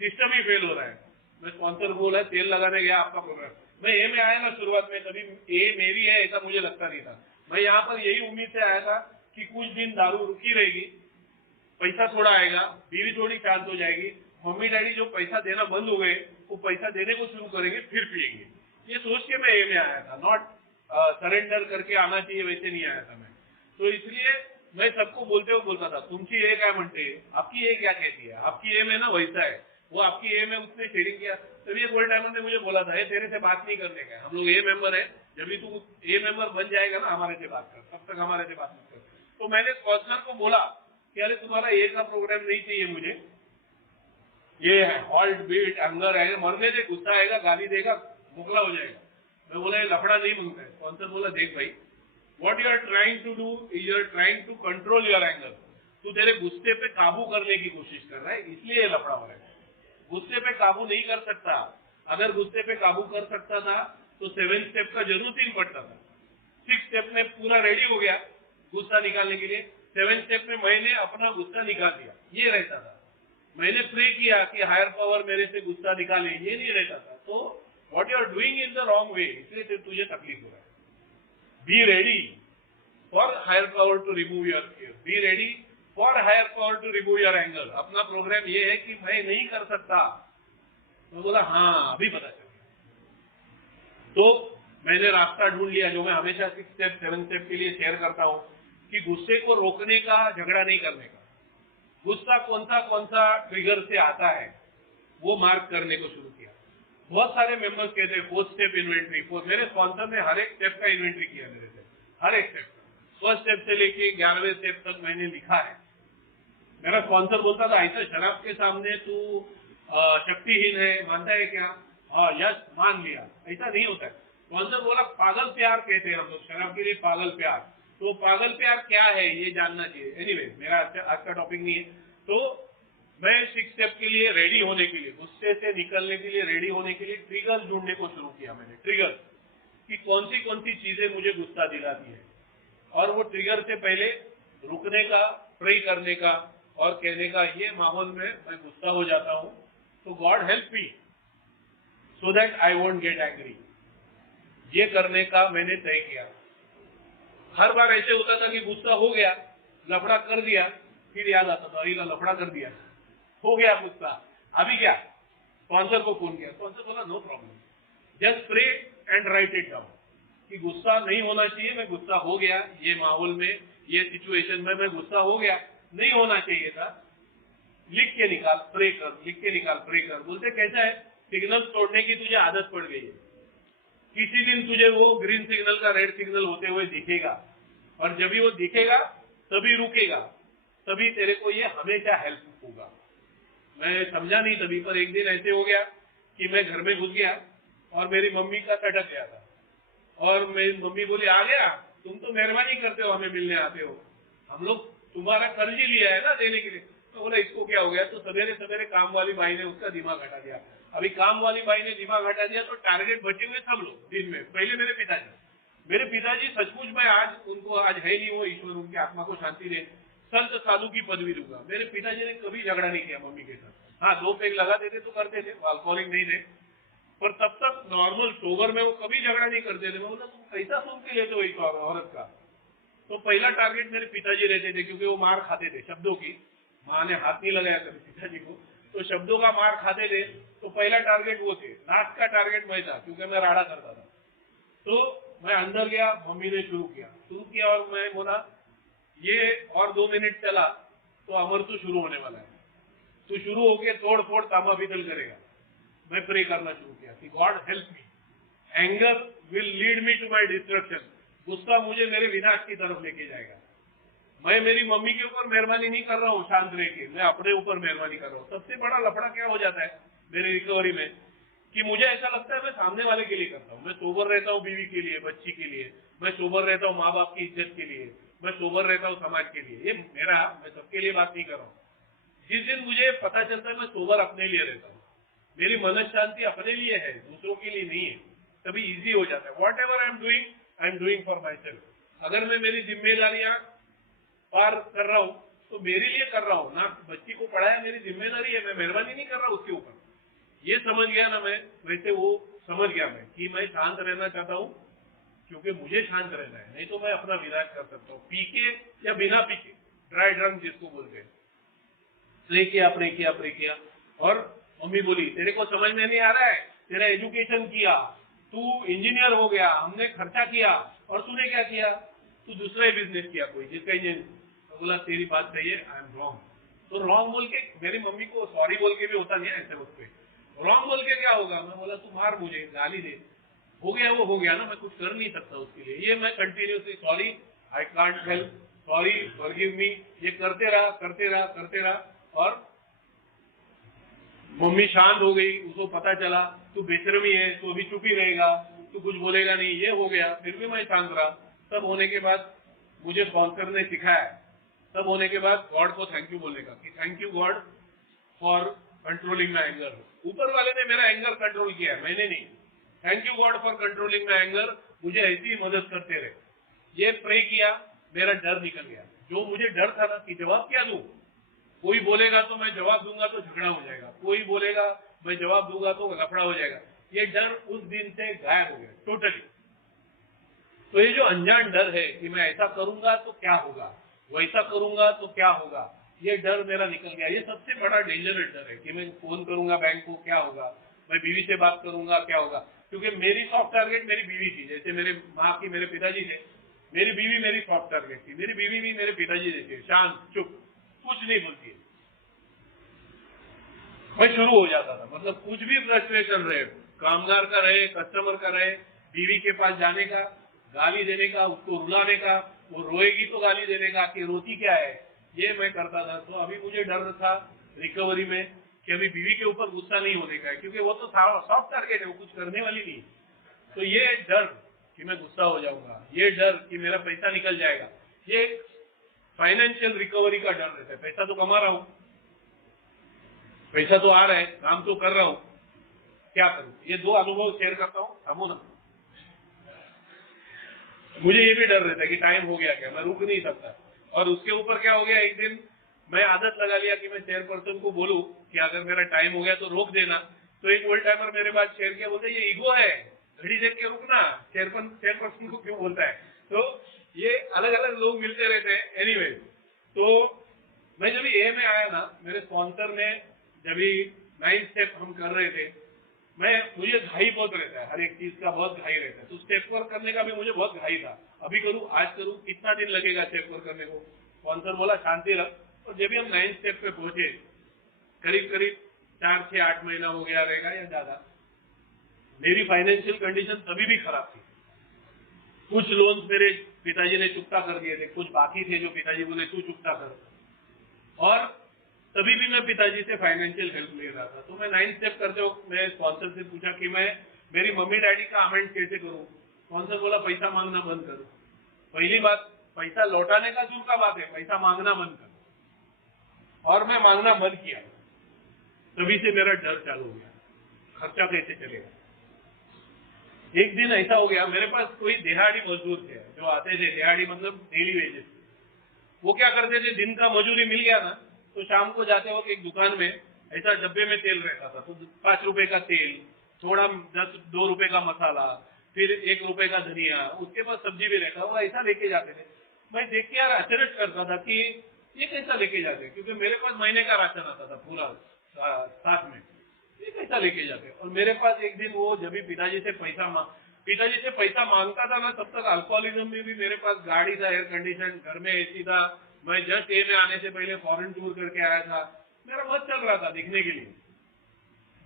सिस्टम ही फेल हो रहा है। मैं स्पॉन्सर बोला तेल लगाने गया आपका प्रोग्राम, मैं ए में आया ना शुरुआत में, कभी ए मेरी है ऐसा मुझे लगता नहीं था। मैं यहाँ पर यही उम्मीद से आया था कि कुछ दिन दारू रुकी रहेगी, पैसा थोड़ा आएगा, बीवी थोड़ी शांत हो जाएगी, मम्मी डैडी जो पैसा देना बंद हो गए वो पैसा देने को शुरू करेंगे, फिर पिएंगे। ये सोच के मैं ए में आया था, नॉट सरेंडर करके आना चाहिए वैसे नहीं आया था मैं। तो इसलिए मैं सबको बोलते हुए बोलता था तुमची ए क्या म्हणते, आपकी ए क्या कहती है, आपकी एम है ना वैसा है, वो आपकी एम है, उसने शेयरिंग किया। तभी एक ओल्ड टाइमर ने मुझे बोला था तेरे से बात नहीं करने का, हम लोग ए मेंबर है, जब भी तू ए मेंबर बन जाएगा ना हमारे से बात कर, तब तक हमारे से बात मत कर। तो मैंने स्पॉन्सर को बोला कि अरे तुम्हारा ए का प्रोग्राम नहीं चाहिए मुझे, ये है हॉल्ट बीट एंगर आएगा, मरने से गुस्सा आएगा, गाली देगा, मुखला हो जाएगा। मैं बोला ये लफड़ा नहीं मांगता है। स्पॉन्सर बोला देख भाई, What you are trying to do is you are trying to control your anger. तू तेरे गुस्से पे काबू करने की कोशिश कर रहा है, इसलिए ये लफड़ा हो रहा है। गुस्से पे काबू नहीं कर सकता, अगर गुस्से पे काबू कर सकता था तो 7 स्टेप का जरूरत ही नहीं पड़ता था। 6 स्टेप में पूरा रेडी हो गया गुस्सा निकालने के लिए, 7 स्टेप में मैंने अपना गुस्सा निकाल दिया, ये रहता था। मैंने प्रे किया कि हायर पावर मेरे से गुस्सा निकाले, ये नहीं रहता था। तो what you are doing is the wrong way, इसलिए तुझे तकलीफ हो रहा है। Be ready for higher power to remove your fear. Be ready for higher power to remove your anger. अपना प्रोग्राम ये है कि मैं नहीं कर सकता। तो बोला हाँ अभी पता चल गया। तो मैंने रास्ता ढूंढ लिया जो मैं हमेशा 6 स्टेप 7 स्टेप के लिए शेयर करता हूं कि गुस्से को रोकने का, झगड़ा नहीं करने का। गुस्सा कौन सा ट्रिगर से आता है वो मार्क करने को शुरू किया। बहुत सारे मेंबर्स कहते हैं 4 स्टेप इन्वेंट्री। मेरे स्पॉन्सर ने हर एक स्टेप का इन्वेंट्री किया मेरे से, हर एक स्टेप का। 1st स्टेप से लेके 11वें स्टेप तक मैंने लिखा है। मेरा स्पॉन्सर बोलता था ऐसा शराब के सामने तू शक्तिहीन है, मानता है क्या? यस मान लिया। ऐसा नहीं होता है। स्पॉन्सर बोला पागल प्यार कहते हैं हम लोग शराब के लिए, पागल प्यार। तो पागल प्यार क्या है ये जानना चाहिए। एनीवे मेरा आज का टॉपिक नहीं है। तो मैं 6 स्टेप के लिए रेडी होने के लिए, गुस्से से निकलने के लिए रेडी होने के लिए ट्रिगर्स ढूंढने को शुरू किया मैंने। ट्रिगर्स कि कौन सी चीजें मुझे गुस्सा दिलाती है, और वो ट्रिगर से पहले रुकने का, प्रे करने का और कहने का ये माहौल में मैं गुस्सा हो जाता हूं तो God help me so that I won't get angry. ये करने का मैंने तय किया। हर बार ऐसे होता था कि गुस्सा हो गया, लफड़ा कर दिया, फिर याद आता था अरे लफड़ा कर दिया, हो गया गुस्सा, अभी क्या? स्पॉन्सर को फोन किया। स्पॉन्सर बोला no problem, just pray and write it down कि गुस्सा नहीं होना चाहिए, मैं गुस्सा हो गया, ये माहौल में, ये सिचुएशन में मैं गुस्सा हो गया, नहीं होना चाहिए था, लिख के निकाल, प्रे कर, लिख के निकाल, प्रे कर। बोलते कैसा है, सिग्नल तोड़ने की तुझे आदत पड़ गई है। किसी दिन तुझे वो ग्रीन सिग्नल का रेड सिग्नल होते हुए दिखेगा, और जब भी वो दिखेगा तभी रुकेगा, तभी तेरे को ये हमेशा हेल्प होगा। मैं समझा नहीं तभी, पर एक दिन ऐसे हो गया कि मैं घर में घुस गया और मेरी मम्मी का खटक गया था, और मेरी मम्मी बोली आ गया, तुम तो मेहरबानी करते हो, हमें मिलने आते हो, हम लोग तुम्हारा कर्ज ही लिया है ना देने के लिए। तो बोला इसको क्या हो गया? तो सवेरे सवेरे काम वाली बाई ने उसका दिमाग हटा दिया। अभी काम वाली बाई ने दिमाग हटा दिया तो टारगेट बचे हुए सब लोग दिन में। पहले मेरे पिताजी सचमुच में आज उनको, आज है नहीं वो, ईश्वर उनकी आत्मा को शांति दे, संत साधु की पदवी दूंगा। मेरे पिताजी ने कभी झगड़ा नहीं किया मम्मी के साथ। हाँ 2 पेग लगा देते तो करते थे, अल्कोहलिक नहीं थे, पर तब तक नॉर्मल सोबर में वो कभी झगड़ा नहीं करते थे। मैं बोला तुम कैसा सुन के लेते हो एक औरत का? तो पहला टारगेट मेरे पिताजी रहते थे, क्योंकि वो मार खाते थे शब्दों की। माँ ने हाथ नहीं लगाया कभी पिताजी को, तो शब्दों का मार खाते थे। तो पहला टारगेट वो थे। लास्ट का टारगेट मैं था, क्योंकि मैं राड़ा करता था। तो मैं अंदर गया, मम्मी ने शुरू किया और मैं बोला ये और 2 मिनट चला तो अमर तो शुरू होने वाला है, तो शुरू होके तोड़ फोड़ तांबा पितल करेगा। मैं प्रे करना शुरू किया कि God help me, anger will lead me to my destruction. गुस्सा मुझे मेरे विनाश की तरफ लेके जाएगा। मैं मेरी मम्मी के ऊपर मेहरबानी नहीं कर रहा हूँ शांत रह के, मैं अपने ऊपर मेहरबानी कर रहा हूँ। सबसे बड़ा लफड़ा क्या हो जाता है मेरी रिकवरी में कि मुझे ऐसा लगता है मैं सामने वाले के लिए करता हूँ। मैं सोबर रहता हूँ बीवी के लिए, बच्ची के लिए, मैं सोबर रहता हूँ माँ बाप की इज्जत के लिए, मैं सोबर रहता हूँ समाज के लिए। ये मेरा, मैं सबके लिए बात नहीं कर रहा हूँ। जिस दिन मुझे पता चलता है मैं सोबर अपने लिए रहता हूँ, मेरी मन शांति अपने लिए है, दूसरों के लिए नहीं है, तभी इजी हो जाता है। What ever I am doing for my self. अगर मैं मेरी जिम्मेदारियां पार कर रहा हूं तो मेरे लिए कर रहा हूं ना, बच्ची को पढ़ाया मेरी जिम्मेदारी है, मैं मेहरबानी नहीं कर रहा उसके ऊपर। ये समझ गया ना मैं, वैसे वो समझ गया मैं कि मैं शांत रहना चाहता हूं, क्योंकि मुझे शांत रहना है, नहीं तो मैं अपना विनाश कर सकता हूँ पी के या बिना पी के, ड्राई ड्रंक जिसको बोलते हैं। प्रे किया और मम्मी बोली तेरे को समझ में नहीं आ रहा है, तेरा एजुकेशन किया, तू इंजीनियर हो गया, हमने खर्चा किया, और तूने क्या किया? तू दूसरा ही बिजनेस किया कोई जिसका इंजीनियर। तो बोला तेरी बात सही है, आई एम रॉन्ग। तो रॉन्ग बोल के मेरी मम्मी को सॉरी बोल के भी होता नहीं है ऐसे वक्त पे। रॉन्ग बोल के क्या होगा? मैं बोला तू मार मुझे, गाली दे, हो गया वो हो गया ना, मैं कुछ कर नहीं सकता उसके लिए। ये मैं continuously sorry, I can't help, sorry, forgive me, ये करते रहा। और मम्मी शांत हो गई, उसको पता चला तू बेशर्मी है, तू अभी चुप ही रहेगा, तू कुछ बोलेगा नहीं, ये हो गया। फिर भी मैं शांत रहा। तब होने के बाद मुझे स्पॉन्सर ने सिखाया, तब होने के बाद गॉड को थैंक यू बोलने का कि thank you God for controlling my anger. ऊपर वाले ने मेरा एंगर कंट्रोल किया है, मैंने नहीं। Thank you God for controlling my anger, मुझे ऐसी ही मदद करते रहे। ये प्रे किया, मेरा डर निकल गया। जो मुझे डर था ना कि जवाब क्या दूं, कोई बोलेगा तो मैं जवाब दूंगा तो झगड़ा हो जाएगा, कोई बोलेगा मैं जवाब दूंगा तो लफड़ा हो जाएगा, ये डर उस दिन से गायब हो गया टोटली। तो ये जो अनजान डर है कि मैं ऐसा करूंगा तो क्या होगा, वैसा करूंगा तो क्या होगा, ये डर मेरा निकल गया। ये सबसे बड़ा डेंजरस डर है कि मैं फोन करूंगा बैंक को, क्या होगा, मैं बीवी से बात करूंगा, क्या होगा। क्योंकि मेरी सॉफ्ट टारगेट मेरी बीवी थी, जैसे मेरे माँ की मेरे पिताजी थे, मेरी बीवी मेरी सॉफ्ट टारगेट थी। मेरी बीवी भी मेरे पिताजी जैसी है, शांत, चुप, कुछ नहीं बोलती है। मैं शुरू हो जाता था, मतलब कुछ भी फ्रस्ट्रेशन रहे, कामगार का रहे, कस्टमर का रहे, बीवी के पास जाने का, गाली देने का, उसको रुलाने का, वो रोएगी तो गाली देने का कि रोती क्या है, ये मैं करता था। तो अभी मुझे डर था रिकवरी में कि अभी बीवी के ऊपर गुस्सा नहीं होने का है, क्योंकि वो तो सॉफ्ट टारगेट है, वो कुछ करने वाली नहीं। तो ये डर कि मैं गुस्सा हो जाऊंगा, ये डर कि मेरा पैसा निकल जाएगा, ये फाइनेंशियल रिकवरी का डर रहता है। पैसा तो कमा रहा हूं, पैसा तो आ रहा है, काम तो कर रहा हूं, क्या करूं। ये दो अनुभव शेयर करता हूं, समझो ना। मुझे ये भी डर रहता है कि टाइम हो गया क्या, मैं रुक नहीं सकता। और उसके ऊपर क्या हो गया, एक दिन मैं आदत लगा लिया कि मैं चेयरपर्सन को बोलूं कि अगर मेरा टाइम हो गया तो रोक देना। तो एक ओल्ड टाइमर मेरे पास शेयर किया, बोलते ये ईगो है, घड़ी देख के रुकना, चेयरपर्सन को क्यों बोलता है। तो ये अलग अलग लोग मिलते रहते हैं। एनीवे, तो मैं जब ए में आया ना, मेरे स्पॉन्सर ने जब 9 स्टेप हम कर रहे थे, मुझे घाई बहुत रहता है, हर एक चीज का बहुत घाई रहता है। तो स्टेप वर्क करने का भी मुझे बहुत घाई था, अभी करूं, आज करूं, कितना दिन लगेगा स्टेप वर्क करने को। स्पॉन्सर बोला शांति रख। और जब भी हम 9 स्टेप पे पहुंचे, करीब करीब 4 से 8 महीना हो गया रहेगा या ज्यादा, मेरी फाइनेंशियल कंडीशन तभी भी खराब थी। कुछ लोन्स मेरे पिताजी ने चुकता कर दिए थे, कुछ बाकी थे जो पिताजी बोले तू चुकता कर। और तभी भी मैं पिताजी से फाइनेंशियल हेल्प ले रहा था। तो मैं 9 स्टेप करते वक्त मैं स्पॉन्सर से पूछा कि मैं मेरी मम्मी डैडी का अमेंड कैसे करूं। स्पॉन्सर बोला पैसा मांगना बंद करो। पहली बात, पैसा लौटाने का दूर का बात है, पैसा मांगना बंद करो। और मैं मांगना बंद किया, तभी से मेरा डर चालू हो गया, खर्चा कैसे चलेगा। एक दिन ऐसा हो गया, मेरे पास कोई दिहाड़ी मजदूर थे जो आते थे, दिहाड़ी मतलब डेली वेजेस। वो क्या करते थे, दिन का मजूरी मिल गया ना, तो शाम को जाते वक्त एक दुकान में ऐसा डब्बे में तेल रहता था, तो 5 रुपए का तेल, थोड़ा 2 रुपए का मसाला, फिर 1 रुपए का धनिया, उसके पास सब्जी भी रहता, वो ऐसा लेके जाते थे। मैं देख के यार आश्चर्य करता था कि ये कैसा लेके जाते, क्योंकि मेरे पास महीने का राशन आता था पूरा साथ में, ये कैसा लेके जाते। और मेरे पास एक दिन वो जब भी पिताजी से पैसा मांगता था ना, तब तक अल्कोहलिज्म में भी मेरे पास गाड़ी था, एयर कंडीशन, घर में एसी था। मैं जस्ट ए में आने से पहले फॉरेन टूर करके आया था, मेरा बहुत चल रहा था दिखने के लिए।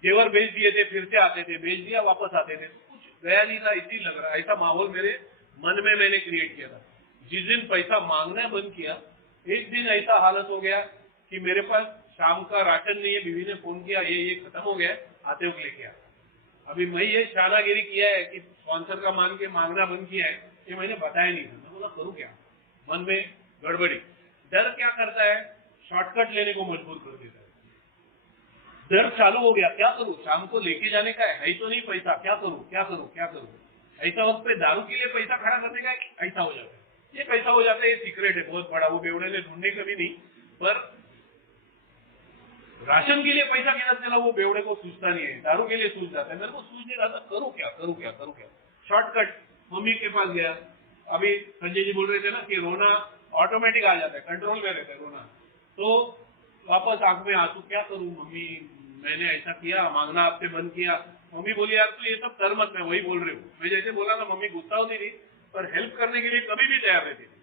जेवर बेच दिए थे, फिर से आते थे, बेच दिया वापस आते थे, कुछ गया नहीं था, इसी लग रहा, ऐसा माहौल मेरे मन में मैंने क्रिएट किया था। जिस दिन पैसा मांगना बंद किया, एक दिन ऐसा हालत हो गया कि मेरे पास शाम का राशन नहीं है, बीवी ने फोन किया ये खत्म हो गया, आते हुए लेके आ। अभी मैं ये शानागिरी किया है कि स्पॉन्सर का मान के मांगना बंद किया है, ये मैंने बताया नहीं था। मैं बोला करूं क्या, मन में गड़बड़ी। डर क्या करता है, शॉर्टकट लेने को मजबूर कर देता है। डर चालू हो गया, क्या करूं, शाम को लेके जाने का है तो नहीं पैसा, क्या करूं क्या करूं क्या करूं। ऐसा वक्त पे दारू के लिए पैसा खड़ा करने का ऐसा हो जाता है। ये कैसा हो जाता है, ये सीक्रेट है बहुत बड़ा, वो बेवड़े ने ढूंढने कभी नहीं। पर राशन के लिए पैसा गिना देना वो बेवड़े को सूझता नहीं है, दारू के लिए सूझ जाता है। मेरे को सूझ नहीं रहा था, करूं क्या करूं क्या करूं क्या। शॉर्टकट, मम्मी के पास गया। अभी संजय जी बोल रहे थे ना कि रोना ऑटोमेटिक आ जाता है, कंट्रोल में रहता है रोना। तो वापस आंख में आंसू, क्या करूं मम्मी, मैंने ऐसा किया, मांगना आपसे बंद किया। मम्मी बोली यार तू ये सब कर मत, मैं वही बोल रही हूँ। मैं जैसे बोला ना, मम्मी गुस्सा होती थी पर हेल्प करने के लिए कभी भी तैयार रहती थी।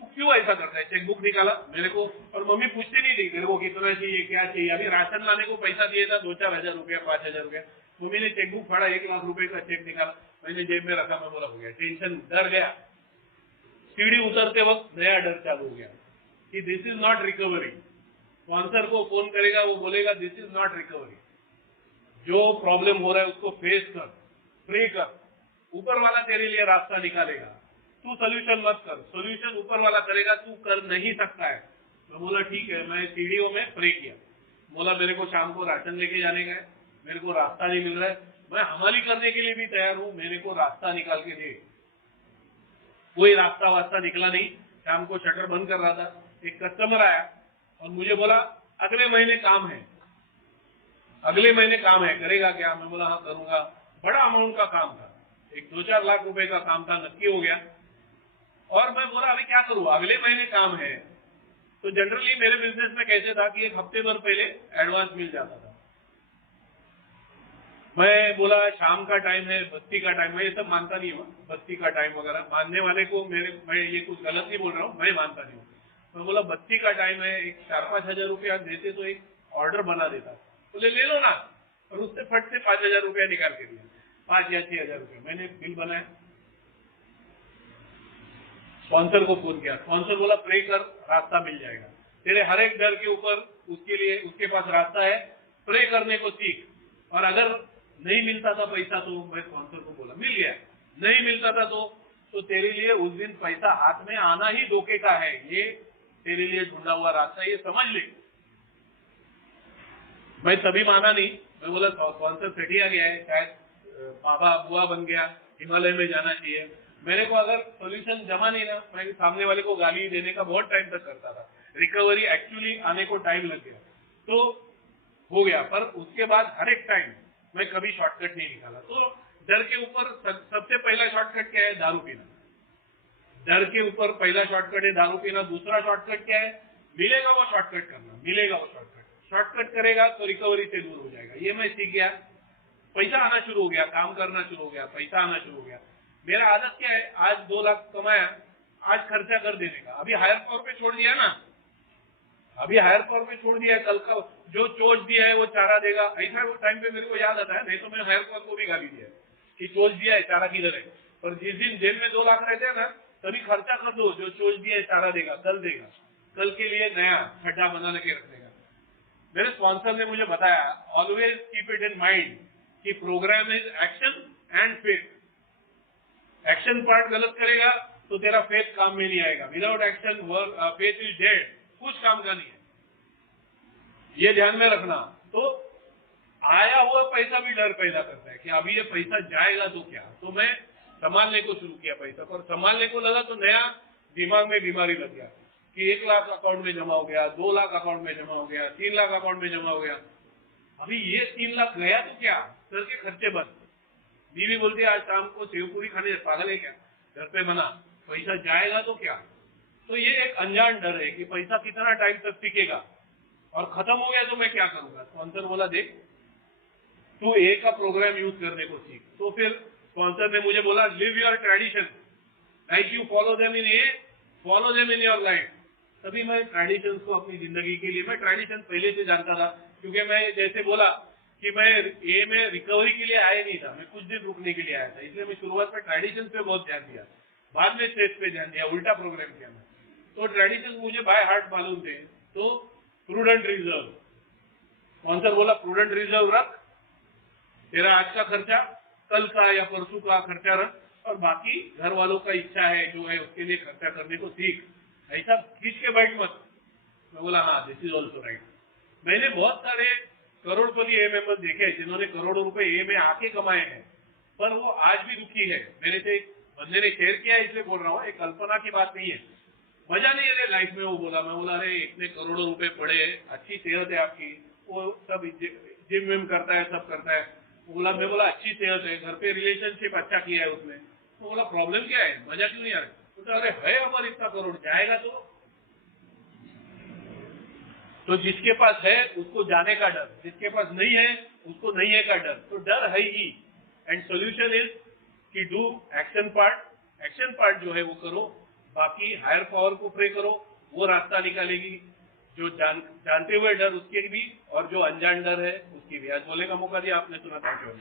तू क्यों ऐसा करता है, चेकबुक निकाला मेरे को। और मम्मी पूछती नहीं थी तेरे को कितना चाहिए क्या चाहिए। अभी राशन लाने को पैसा दिया था 2-4 हजार रुपया, 5,000 रुपया। मम्मी ने चेकबुक फाड़ा, 1 लाख रुपए का चेक निकाला, मैंने जेब में रखा। मैं बोला हो गया, टेंशन, डर गया। सीढ़ी उतरते वक्त नया डर चालू हो गया कि this is not recovery. Sponsor को फोन करेगा, वो बोलेगा दिस इज नॉट रिकवरी। जो प्रॉब्लम हो रहा है उसको फेस कर, प्रे कर, ऊपर वाला तेरे लिए रास्ता निकालेगा। तू सोल्यूशन मत कर, सोल्यूशन ऊपर वाला करेगा, तू कर नहीं सकता है। मैं बोला ठीक है, मैं सीढ़ियों में प्रे किया। बोला मेरे को शाम को राशन लेके जाने का है, मेरे को रास्ता नहीं मिल रहा है, मैं हमारी करने के लिए भी तैयार हूं, मेरे को रास्ता निकाल के दे। कोई रास्ता वास्ता निकला नहीं। शाम को शटर बंद कर रहा था, एक कस्टमर आया और मुझे बोला अगले महीने काम है, अगले महीने काम है, करेगा क्या। मैं बोला हाँ करूंगा। बड़ा अमाउंट का काम था, एक 2-4 लाख रुपए का काम था, नक्की हो गया। और मैं बोला अभी क्या करूं, अगले महीने काम है। तो जनरली मेरे बिजनेस में कैसे था कि एक हफ्ते भर पहले एडवांस मिल जाता था। मैं बोला शाम का टाइम है, बत्ती का टाइम, मैं ये सब मानता नहीं हूँ, बत्ती का टाइम वगैरह मानने वाले को मैं ये कुछ गलत नहीं बोल रहा हूँ, मैं मानता नहीं हूँ। मैं बोला बत्ती का टाइम है, एक 4-5 हजार रुपया देते तो एक ऑर्डर बना देता। बोले ले लो ना, और उससे फट से 5,000 रुपया निकाल के दिया, 5 या 6,000 रुपया। मैंने बिल बनाया, स्पॉन्सर को फोन किया, स्पॉन्सर बोला प्रे कर, रास्ता मिल जाएगा। तेरे हर एक डर के ऊपर उसके लिए उसके पास रास्ता है, प्रे करने को सीख। और अगर नहीं मिलता था पैसा तो मैं स्पॉन्सर को बोला मिल गया, नहीं मिलता था तो तेरे लिए उस दिन पैसा हाथ में आना ही धोखे का है, ये तेरे लिए ढूंढा हुआ रास्ता, ये समझ ले। मैं तभी माना नहीं, मैं बोला स्पॉन्सर सेटिया गया है, शायद बाबा बुआ बन गया, हिमालय में जाना चाहिए। मेरे को अगर सोल्यूशन जमा नहीं ना, मैं सामने वाले को गाली देने का बहुत टाइम तक करता था। रिकवरी एक्चुअली आने को टाइम लग गया तो हो गया, पर उसके बाद हर एक टाइम मैं कभी शॉर्टकट नहीं निकाला। तो डर के ऊपर सबसे पहला शॉर्टकट क्या है, दारू पीना। डर के ऊपर पहला शॉर्टकट है दारू पीना। दूसरा शॉर्टकट क्या है, मिलेगा वो शॉर्टकट करना, मिलेगा वो शॉर्टकट करेगा तो रिकवरी से दूर हो जाएगा। ये मैं सीख गया, पैसा आना शुरू हो गया, काम करना शुरू हो गया, पैसा आना शुरू हो गया। मेरा आदत क्या है, आज 2 लाख कमाया, आज खर्चा कर देने का। अभी हायर पावर पे छोड़ दिया ना, अभी हायर पावर पे छोड़ दिया, कल का जो चोच दिया है वो चारा देगा, ऐसा वो टाइम पे मेरे को याद आता है। नहीं तो मैं हायर पावर को भी गाली दिया कि चोच दिया है चारा किधर है। पर जिस दिन जेब में 2 लाख रहते हैं ना, तभी खर्चा कर दो, जो चोच दिया है चारा देगा, कल के लिए नया खड्डा बना के रख देगा। मेरे स्पॉन्सर ने मुझे बताया, always keep it in mind कि program is action and faith. Action part गलत करेगा तो तेरा फेथ काम में नहीं आएगा। Without action faith is dead, कुछ काम का नहीं है, ये ध्यान में रखना। तो आया हुआ पैसा भी डर पैदा करता है कि अभी ये पैसा जाएगा तो क्या। तो मैं संभालने को शुरू किया पैसा, पर संभालने को लगा तो नया दिमाग में बीमारी लग गया कि 1 लाख अकाउंट में जमा हो गया, 2 लाख अकाउंट में जमा हो गया, 3 लाख अकाउंट में जमा हो गया। अभी ये 3 लाख गया तो क्या, घर के खर्चे बंद। बीवी बोलती है आज शाम को सेव पूरी खाने, पागल है क्या, घर पे बना, पैसा जाएगा तो क्या। तो ये एक अनजान डर है कि पैसा कितना टाइम तक टिकेगा और खत्म हो गया तो मैं क्या करूंगा। स्पॉन्सर बोला देख तू ए का प्रोग्राम यूज करने को सीख। तो फिर स्पॉन्सर ने मुझे बोला live your tradition like you follow them in A, follow them in your life. तभी मैं ट्रेडिशंस को अपनी जिंदगी के लिए, मैं ट्रेडिशन पहले से जानता था, क्योंकि मैं जैसे बोला कि मैं ए में रिकवरी के लिए आया नहीं था, मैं कुछ दिन रुकने के लिए आया था। इसलिए मैं शुरुआत में ट्रेडिशन पे बहुत ध्यान दिया, बाद में स्टेज पे ध्यान दिया, उल्टा प्रोग्राम किया मैं। तो ट्रेडिशन मुझे बाय हार्ट मालूम थे। तो प्रूडेंट रिजर्व, स्पॉन्सर बोला प्रूडेंट रिजर्व रख, तेरा आज का खर्चा कल का या परसों का खर्चा रख, और बाकी घर वालों का इच्छा है जो है उसके लिए खर्चा करने को सीख, ऐसा खींच के बैठ मत। मैं बोला हाँ दिस इज ऑल्सो राइट। मैंने बहुत सारे करोड़पति ए मेंबर्स देखे जिन्होंने करोड़ों रुपए ए में आके कमाए हैं, पर वो आज भी दुखी है। मेरे से बंदे ने शेयर किया इसलिए बोल रहा हूँ, एक कल्पना की बात नहीं है, मजा नहीं है लाइफ में। वो बोला, मैं बोला अरे इतने करोड़ों रुपए पड़े, अच्छी सेहत है आपकी, वो सब जिम विम करता है, सब करता है। बोला, मैं बोला अच्छी सेहत है, घर पे रिलेशनशिप अच्छा किया है उसने। तो बोला प्रॉब्लम क्या है, मजा क्यों नहीं आ रहा। तो अरे है हमारे इतना करोड़, जाएगा तो जिसके पास है उसको जाने का डर, जिसके पास नहीं है उसको नहीं है का डर। तो डर है ही, एंड सोल्यूशन इज कि do action part. Action part जो है वो करो, बाकी हायर पावर को प्रे करो, वो रास्ता निकालेगी। जो जानते हुए डर उसके भी, और जो अनजान डर है उसकी भी। आज बोलने का मौका दिया आपने, सुना। Thank you.